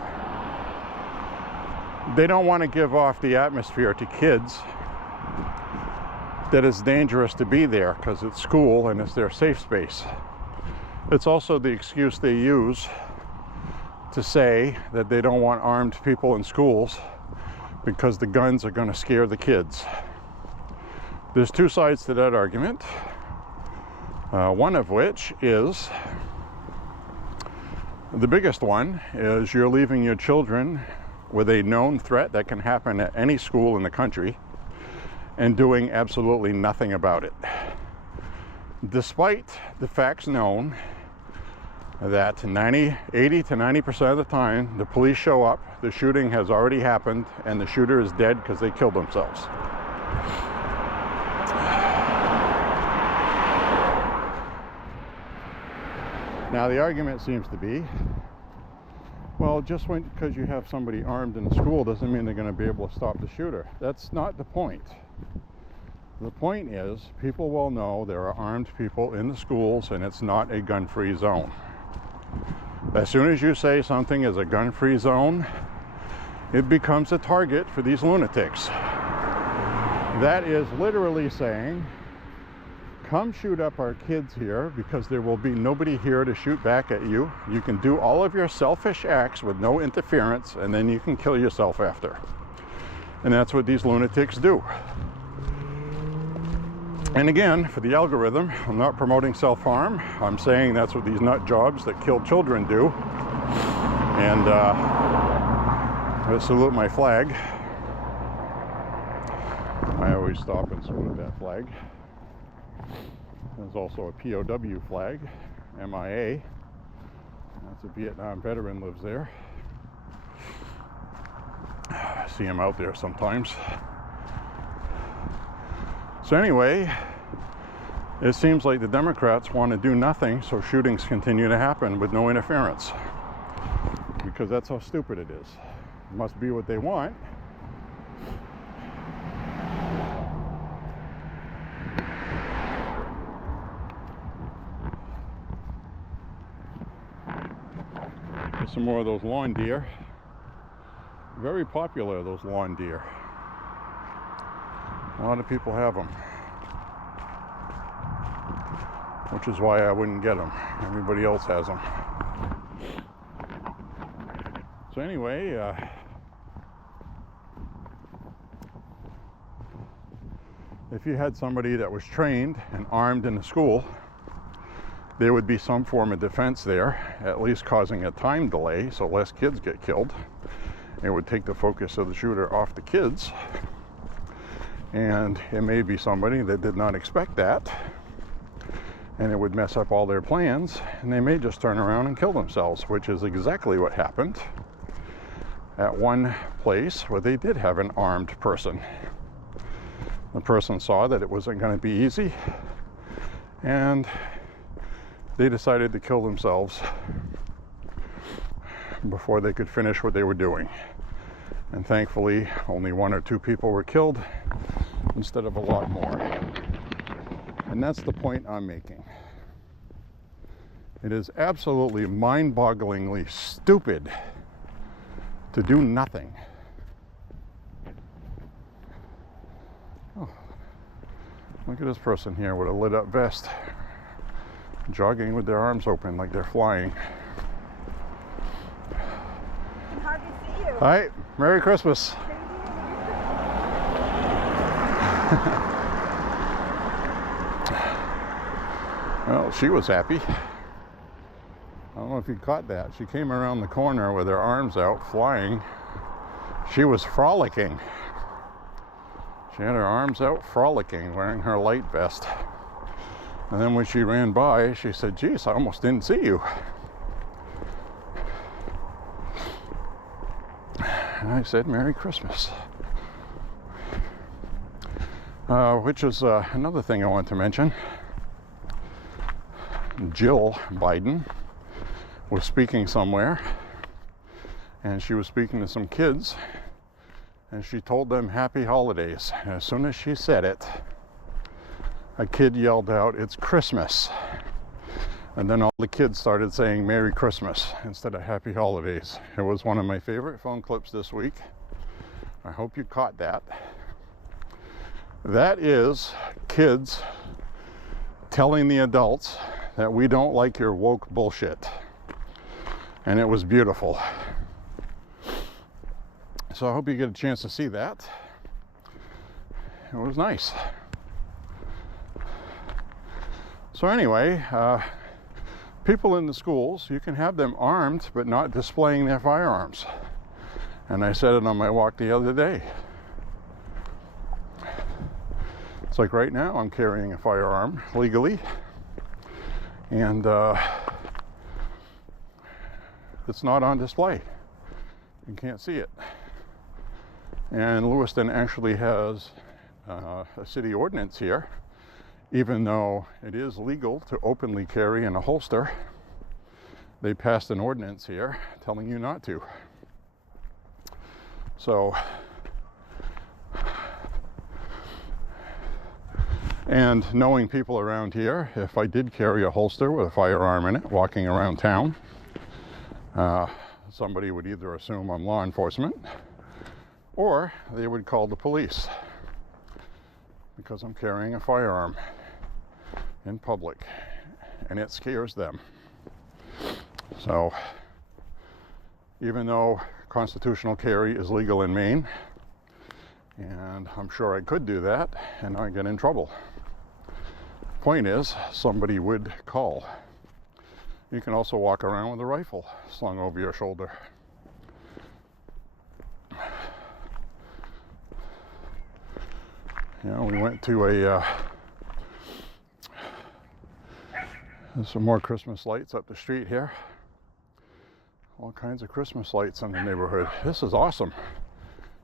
They don't want to give off the atmosphere to kids that it's dangerous to be there because it's school and it's their safe space. It's also the excuse they use to say that they don't want armed people in schools because the guns are going to scare the kids. There's two sides to that argument. One of which is, the biggest one is you're leaving your children with a known threat that can happen at any school in the country and doing absolutely nothing about it. Despite the facts known that 80 to 90% of the time the police show up, the shooting has already happened, and the shooter is dead because they killed themselves. Now the argument seems to be, well, just because you have somebody armed in the school doesn't mean they're going to be able to stop the shooter. That's not the point. The point is, people will know there are armed people in the schools and it's not a gun-free zone. As soon as you say something is a gun-free zone, it becomes a target for these lunatics. That is literally saying, come shoot up our kids here because there will be nobody here to shoot back at you. You can do all of your selfish acts with no interference, and then you can kill yourself after. And that's what these lunatics do. And again, for the algorithm, I'm not promoting self-harm. I'm saying that's what these nut jobs that kill children do. And I salute my flag. I always stop and salute that flag. There's also a POW flag, MIA. That's a Vietnam veteran lives there. I see him out there sometimes. So anyway, it seems like the Democrats want to do nothing so shootings continue to happen with no interference. Because that's how stupid it is. It must be what they want. There's some more of those lawn deer. Very popular, those lawn deer. A lot of people have them, which is why I wouldn't get them. Everybody else has them. So anyway, if you had somebody that was trained and armed in the school, there would be some form of defense there, at least causing a time delay so less kids get killed. It would take the focus of the shooter off the kids. And it may be somebody that did not expect that and it would mess up all their plans, and they may just turn around and kill themselves, which is exactly what happened at one place where they did have an armed person. The person saw that it wasn't going to be easy, and they decided to kill themselves before they could finish what they were doing. And thankfully, only 1 or 2 people were killed instead of a lot more. And that's the point I'm making. It is absolutely mind-bogglingly stupid to do nothing. Oh, look at this person here with a lit up vest, jogging with their arms open like they're flying. Hard to see you. Hi, Merry Christmas. Well, she was happy. I don't know if you caught that. She came around the corner with her arms out, flying. She was frolicking. She had her arms out, frolicking, wearing her light vest. And then when she ran by, she said, "Geez, I almost didn't see you." And I said, "Merry Christmas." Which is another thing I want to mention. Jill Biden was speaking somewhere, and she was speaking to some kids, and she told them happy holidays. And as soon as she said it, a kid yelled out, "It's Christmas." And then all the kids started saying Merry Christmas instead of happy holidays. It was one of my favorite phone clips this week. I hope you caught that. That is kids telling the adults that we don't like your woke bullshit. And it was beautiful. So I hope you get a chance to see that. It was nice. So anyway, people in the schools, you can have them armed but not displaying their firearms. And I said it on my walk the other day. It's like right now I'm carrying a firearm legally, and it's not on display. You can't see it. And Lewiston actually has a city ordinance here. Even though it is legal to openly carry in a holster, they passed an ordinance here telling you not to. So, and knowing people around here, if I did carry a holster with a firearm in it walking around town, somebody would either assume I'm law enforcement or they would call the police because I'm carrying a firearm in public, and it scares them. So even though constitutional carry is legal in Maine, and I'm sure I could do that and not get in trouble, point is somebody would call. You can also walk around with a rifle slung over your shoulder. You know, we went to there's some more Christmas lights up the street here. All kinds of Christmas lights in the neighborhood. This is awesome.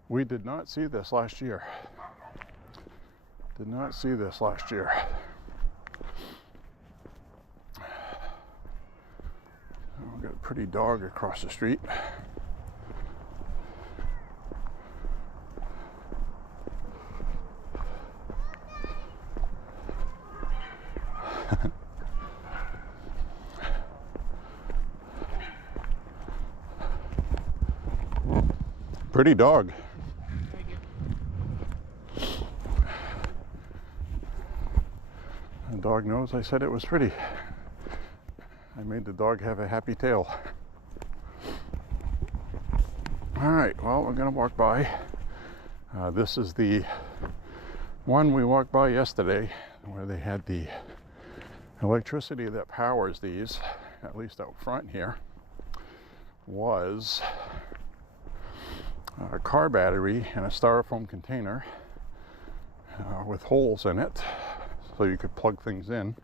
We did not see this last year. Did not see this last year. We've got a pretty dog across the street. Pretty dog. The dog knows I said it was pretty. I made the dog have a happy tail. All right, well, we're gonna walk by. This is the one we walked by yesterday where they had the electricity that powers these, at least out front here, was a car battery in a styrofoam container with holes in it so you could plug things in.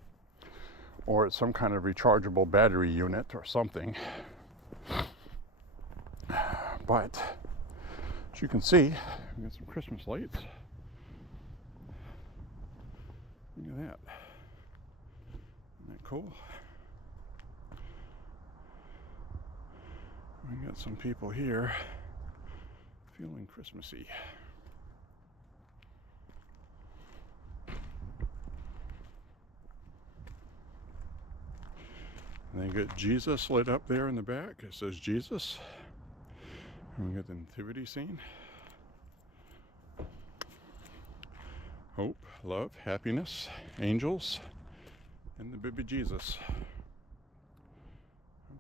or it's some kind of rechargeable battery unit or something. But as you can see, we got some Christmas lights. Look at that. Isn't that cool? We got some people here feeling Christmassy. And they got Jesus lit up there in the back. It says Jesus. And we got the nativity scene. Hope, love, happiness, angels, and the baby Jesus. How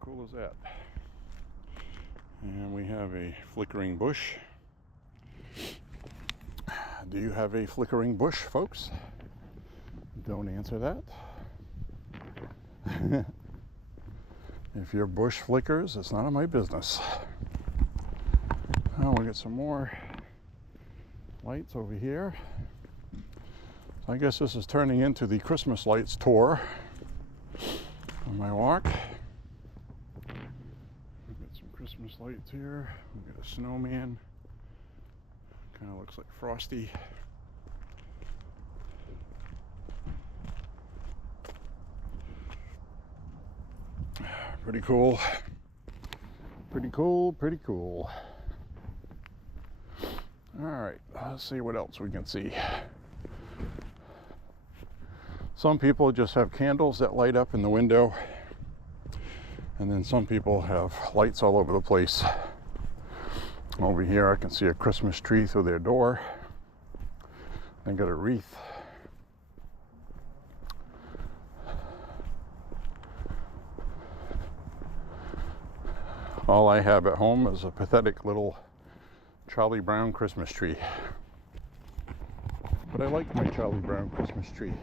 cool is that? And we have a flickering bush. Do you have a flickering bush, folks? Don't answer that. If your bush flickers, it's none of my business. Oh, we got some more lights over here. So I guess this is turning into the Christmas lights tour on my walk. We've got some Christmas lights here. We've got a snowman. Kind of looks like Frosty. Pretty cool. Pretty cool, pretty cool. All right, let's see what else we can see. Some people just have candles that light up in the window, and then some people have lights all over the place. Over here I can see a Christmas tree through their door. They got a wreath. All I have at home is a pathetic little Charlie Brown Christmas tree. But I like my Charlie Brown Christmas tree.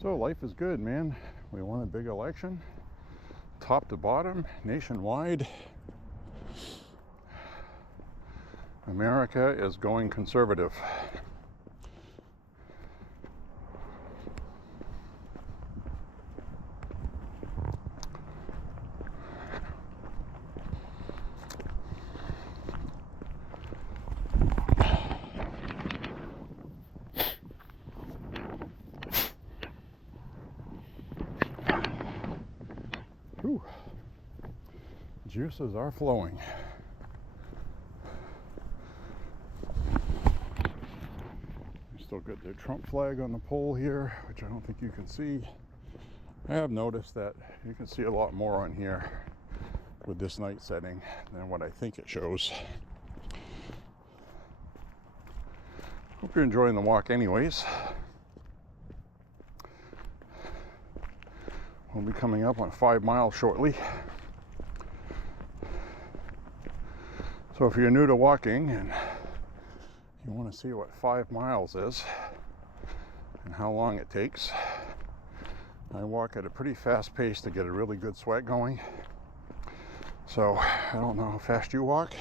So life is good, man. We won a big election, top to bottom, nationwide. America is going conservative. Whew. Juices are flowing. We still got the Trump flag on the pole here, which I don't think you can see. I have noticed that you can see a lot more on here with this night setting than what I think it shows. Hope you're enjoying the walk anyways. We'll be coming up on 5 miles shortly. So if you're new to walking and you want to see what 5 miles is and how long it takes, I walk at a pretty fast pace to get a really good sweat going. So I don't know how fast you walk.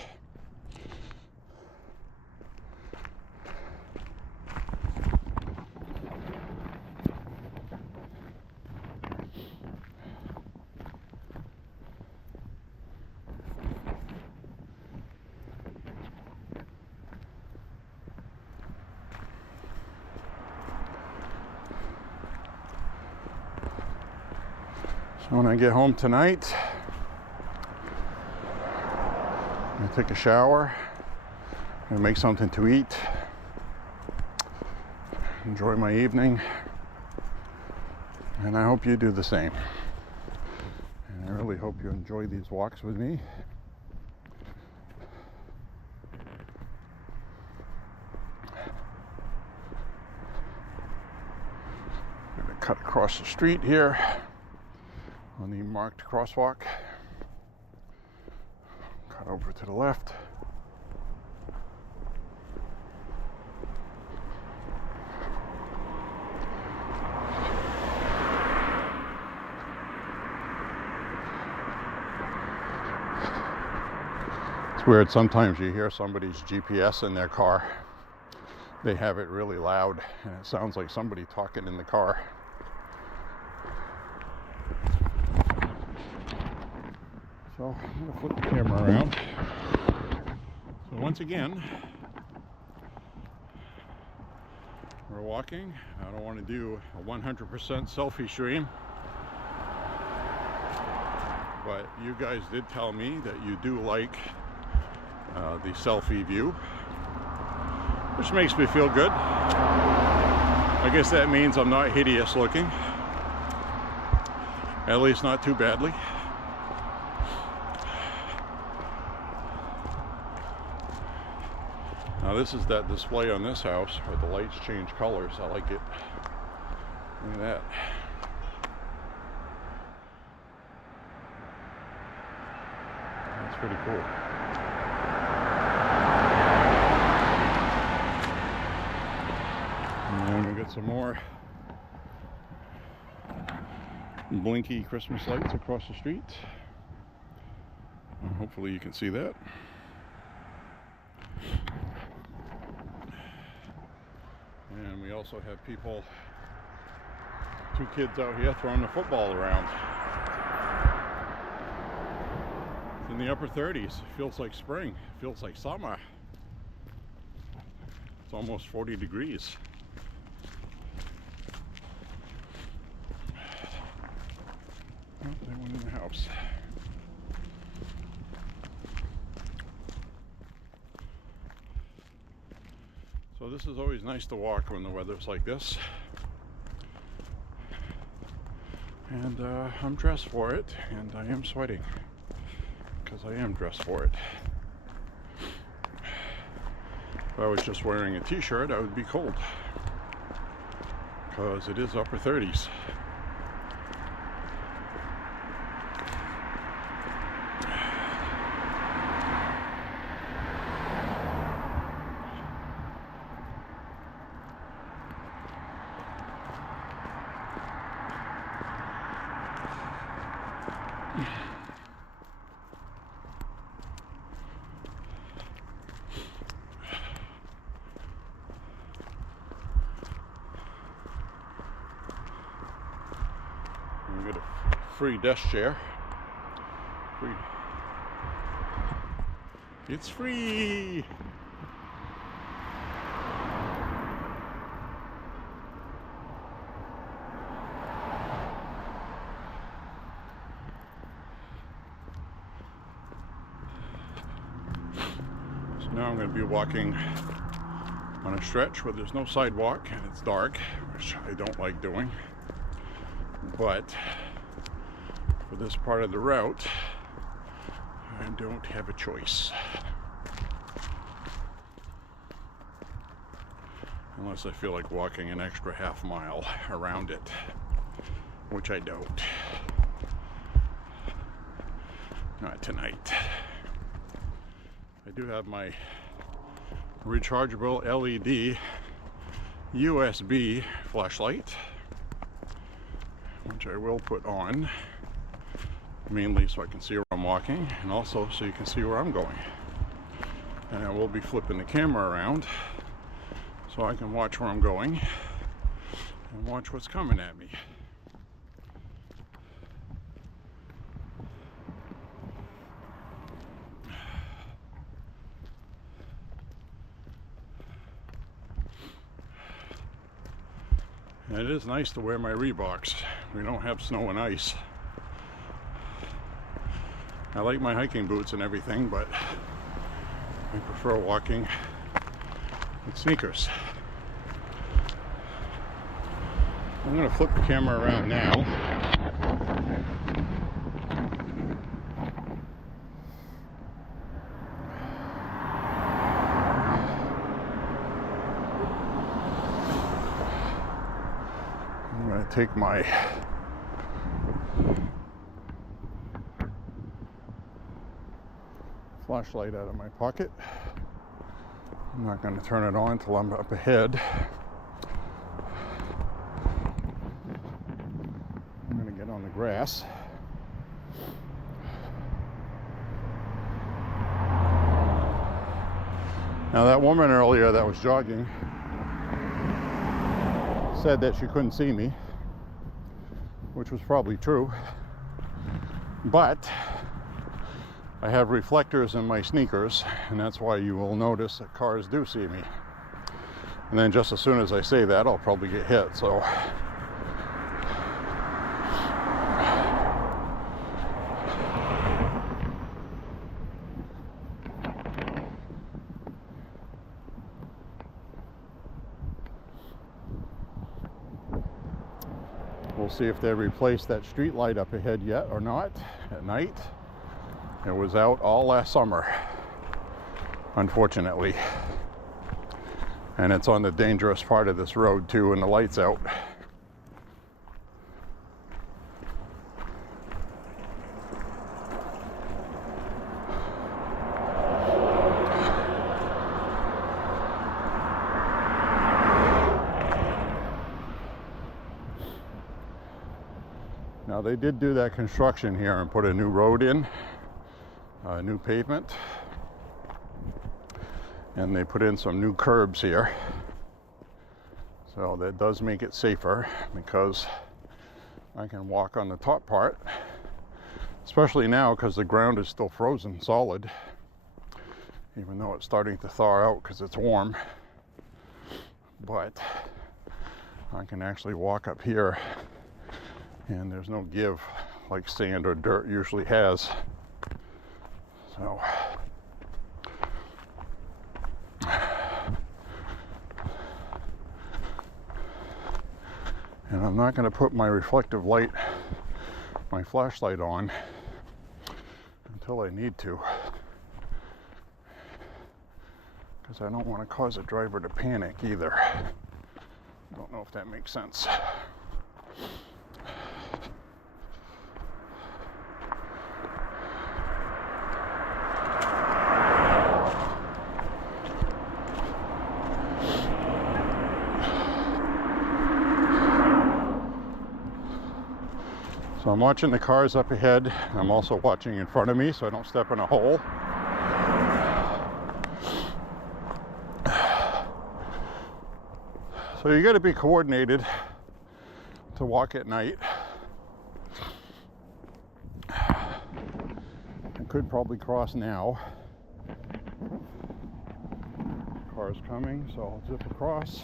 So when I get home tonight, I'm gonna take a shower, I'm gonna make something to eat, enjoy my evening, and I hope you do the same. And I really hope you enjoy these walks with me. I'm gonna cut across the street here on the marked crosswalk. Cut over to the left. It's weird, sometimes you hear somebody's GPS in their car they have it really loud, and it sounds like somebody talking in the car. So I'm going to flip the camera around. So once again, we're walking. I don't want to do a 100% selfie stream, but you guys did tell me that you do like the selfie view, which makes me feel good. I guess that means I'm not hideous looking, at least not too badly. Now this is that display on this house where the lights change colors. I like it. Look at that. That's pretty cool. And then we got some more blinky Christmas lights across the street. And hopefully you can see that. And we also have people, 2 kids out here throwing the football around. It's in the upper 30s. It feels like spring. It feels like summer. It's almost 40 degrees. Oh, they went in the house. So this is always nice to walk when the weather's like this. And I'm dressed for it, and I am sweating because I am dressed for it. If I was just wearing a t-shirt, I would be cold because it is upper 30s. We get a free desk chair. Free. It's free. So now I'm going to be walking on a stretch where there's no sidewalk and it's dark, which I don't like doing. But for this part of the route, I don't have a choice. Unless I feel like walking an extra half mile around it, which I don't. Not tonight. I do have my rechargeable LED USB flashlight, which I will put on, mainly so I can see where I'm walking and also so you can see where I'm going. And I will be flipping the camera around so I can watch where I'm going and watch what's coming at me. And it is nice to wear my Reeboks. We don't have snow and ice. I like my hiking boots and everything, but I prefer walking with sneakers. I'm going to flip the camera around now. I'm going to take my flashlight out of my pocket. I'm not going to turn it on until I'm up ahead. I'm going to get on the grass. Now that woman earlier that was jogging, said that she couldn't see me, which was probably true, but I have reflectors in my sneakers, and that's why you will notice that cars do see me. And then just as soon as I say that, I'll probably get hit, so. We'll see if they replaced that street light up ahead yet or not at night. It was out all last summer, unfortunately. And it's on the dangerous part of this road too, and the light's out. Now they did do that construction here and put a new road in, new pavement, and they put in some new curbs here. So that does make it safer because I can walk on the top part, especially now because the ground is still frozen solid, even though it's starting to thaw out because it's warm. But I can actually walk up here and there's no give like sand or dirt usually has. So and I'm not going to put my reflective light, my flashlight on until I need to, because I don't want to cause a driver to panic either. Don't know if that makes sense. So I'm watching the cars up ahead. I'm also watching in front of me so I don't step in a hole. So you got to be coordinated to walk at night. I could probably cross now. Car's coming, so I'll zip across.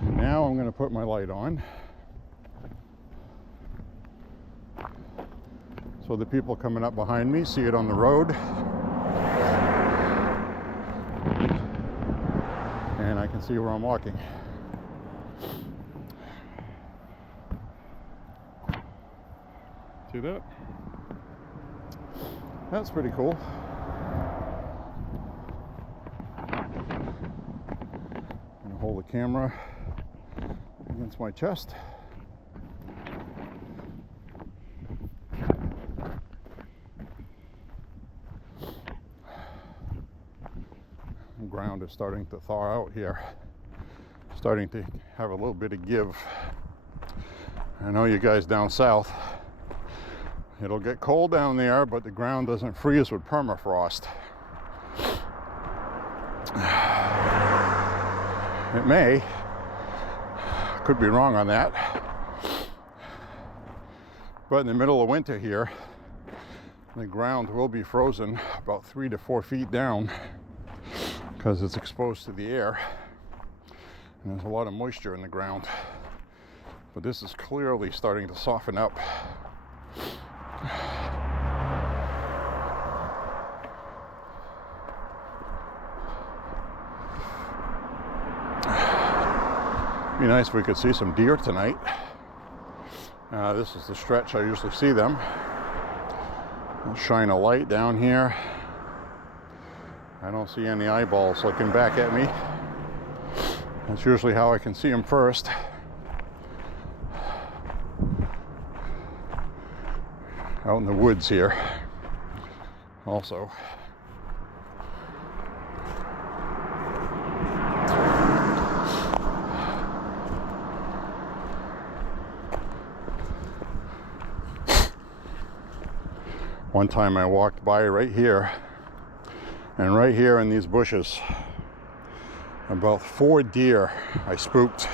Now I'm going to put my light on, so the people coming up behind me see it on the road, and I can see where I'm walking. See that? That's pretty cool. I'm gonna hold the camera against my chest. The ground is starting to thaw out here, starting to have a little bit of give. I know you guys down south, it'll get cold down there, but the ground doesn't freeze with permafrost. It may. Could be wrong on that. But in the middle of winter here, the ground will be frozen about 3 to 4 feet down because it's exposed to the air. And there's a lot of moisture in the ground. But this is clearly starting to soften up. Be nice if we could see some deer tonight. This is the stretch I usually see them. I'll shine a light down here. I don't see any eyeballs looking back at me. That's usually how I can see them first. Out in the woods here also. One time I walked by right here, and right here in these bushes, about 4 deer I spooked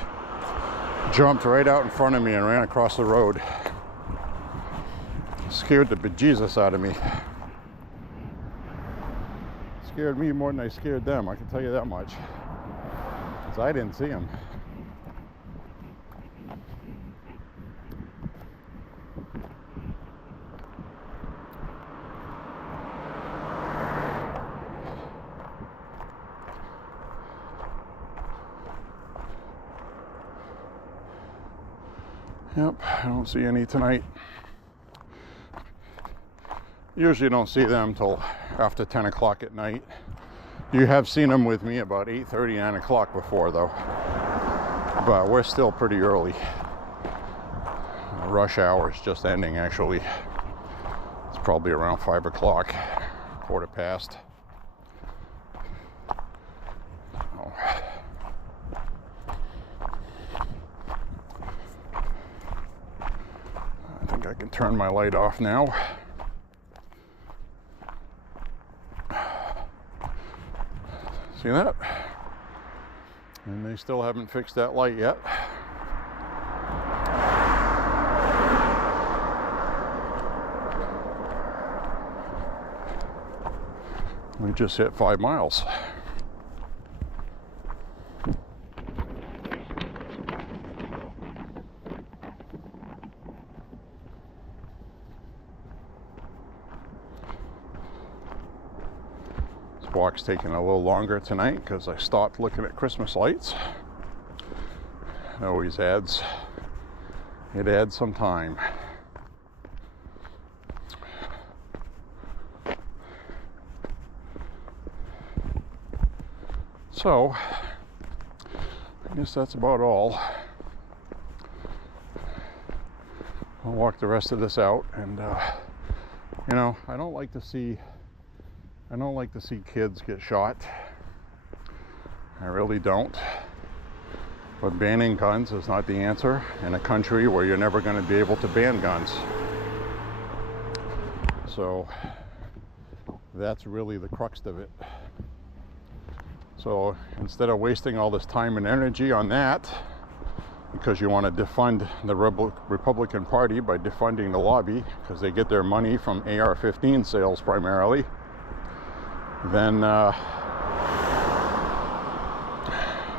jumped right out in front of me and ran across the road. Scared the bejesus out of me. Scared me more than I scared them, I can tell you that much. Because I didn't see him. Yep, I don't see any tonight. Usually don't see them till after 10 o'clock at night. You have seen them with me about 8:30, 9 o'clock before though. But we're still pretty early. Rush hour is just ending actually. It's probably around 5 o'clock, quarter past. Oh. I think I can turn my light off now. See that? And they still haven't fixed that light yet. We just hit 5 miles. Walk's taking a little longer tonight because I stopped looking at Christmas lights. It always adds some time. So I guess that's about all. I'll walk the rest of this out, and you know, I don't like to see kids get shot. I really don't. But banning guns is not the answer in a country where you're never going to be able to ban guns. So that's really the crux of it. So instead of wasting all this time and energy on that, because you want to defund the Republican Party by defunding the lobby, because they get their money from AR-15 sales primarily, then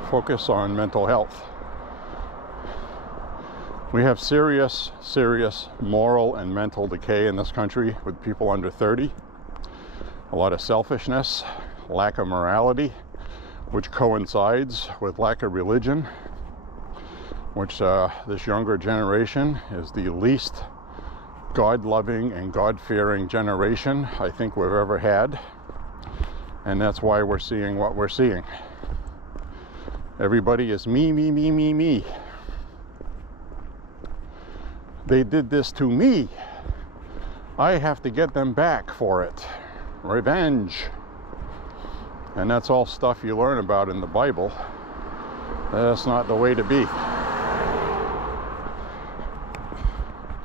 focus on mental health. We have serious moral and mental decay in this country with people under 30. A lot of selfishness, lack of morality, which coincides with lack of religion, which this younger generation is the least God-loving and God-fearing generation I think we've ever had. And that's why we're seeing what we're seeing. Everybody is me, me, me, me, me. They did this to me. I have to get them back for it. Revenge. And that's all stuff you learn about in the Bible. That's not the way to be.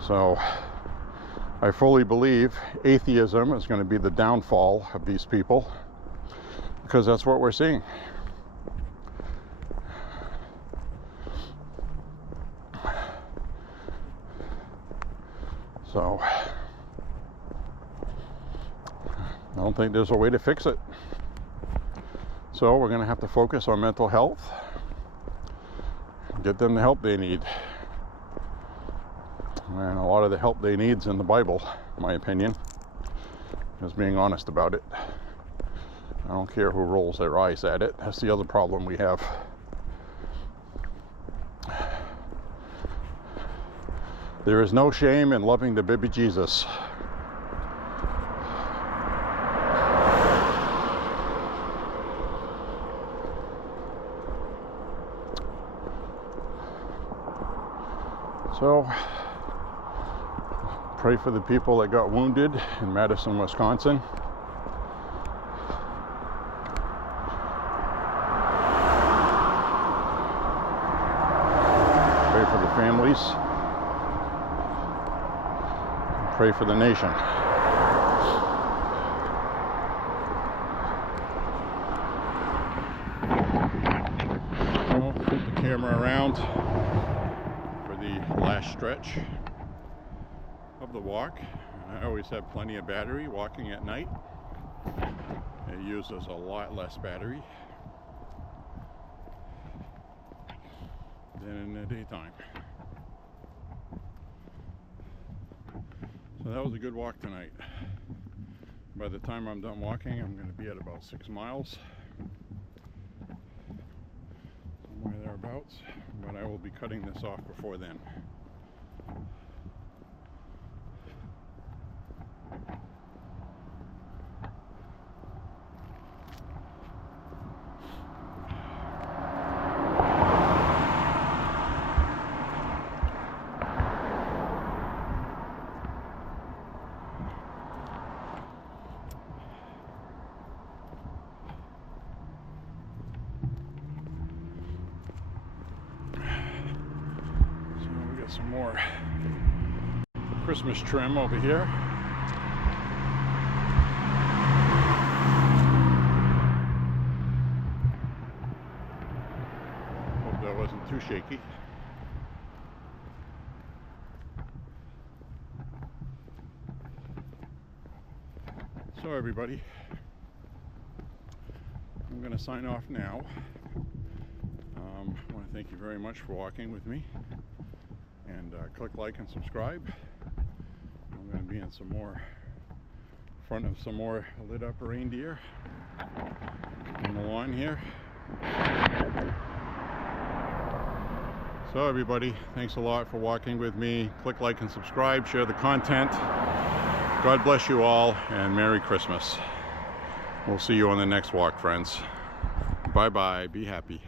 So I fully believe atheism is going to be the downfall of these people, because that's what we're seeing. So I don't think there's a way to fix it. So we're going to have to focus on mental health, get them the help they need. And a lot of the help they need is in the Bible, in my opinion. Just being honest about it. I don't care who rolls their eyes at it. That's the other problem we have. There is no shame in loving the baby Jesus. So, pray for the people that got wounded in Madison, Wisconsin. Pray for the families. Pray for the nation. I'll flip the camera around. the last stretch of the walk. I always have plenty of battery walking at night. It uses a lot less battery than in the daytime. So that was a good walk tonight. By the time I'm done walking, I'm going to be at about 6 miles. Somewhere thereabouts. But I will be cutting this off before then. Some more Christmas trim over here. Hope that wasn't too shaky. So everybody, I'm going to sign off now. I want to thank you very much for walking with me. And click like and subscribe. I'm going to be in some more, front of some more lit up reindeer on the lawn here. So everybody, thanks a lot for walking with me. Click like and subscribe, share the content. God bless you all, and Merry Christmas. We'll see you on the next walk, friends. Bye bye, be happy.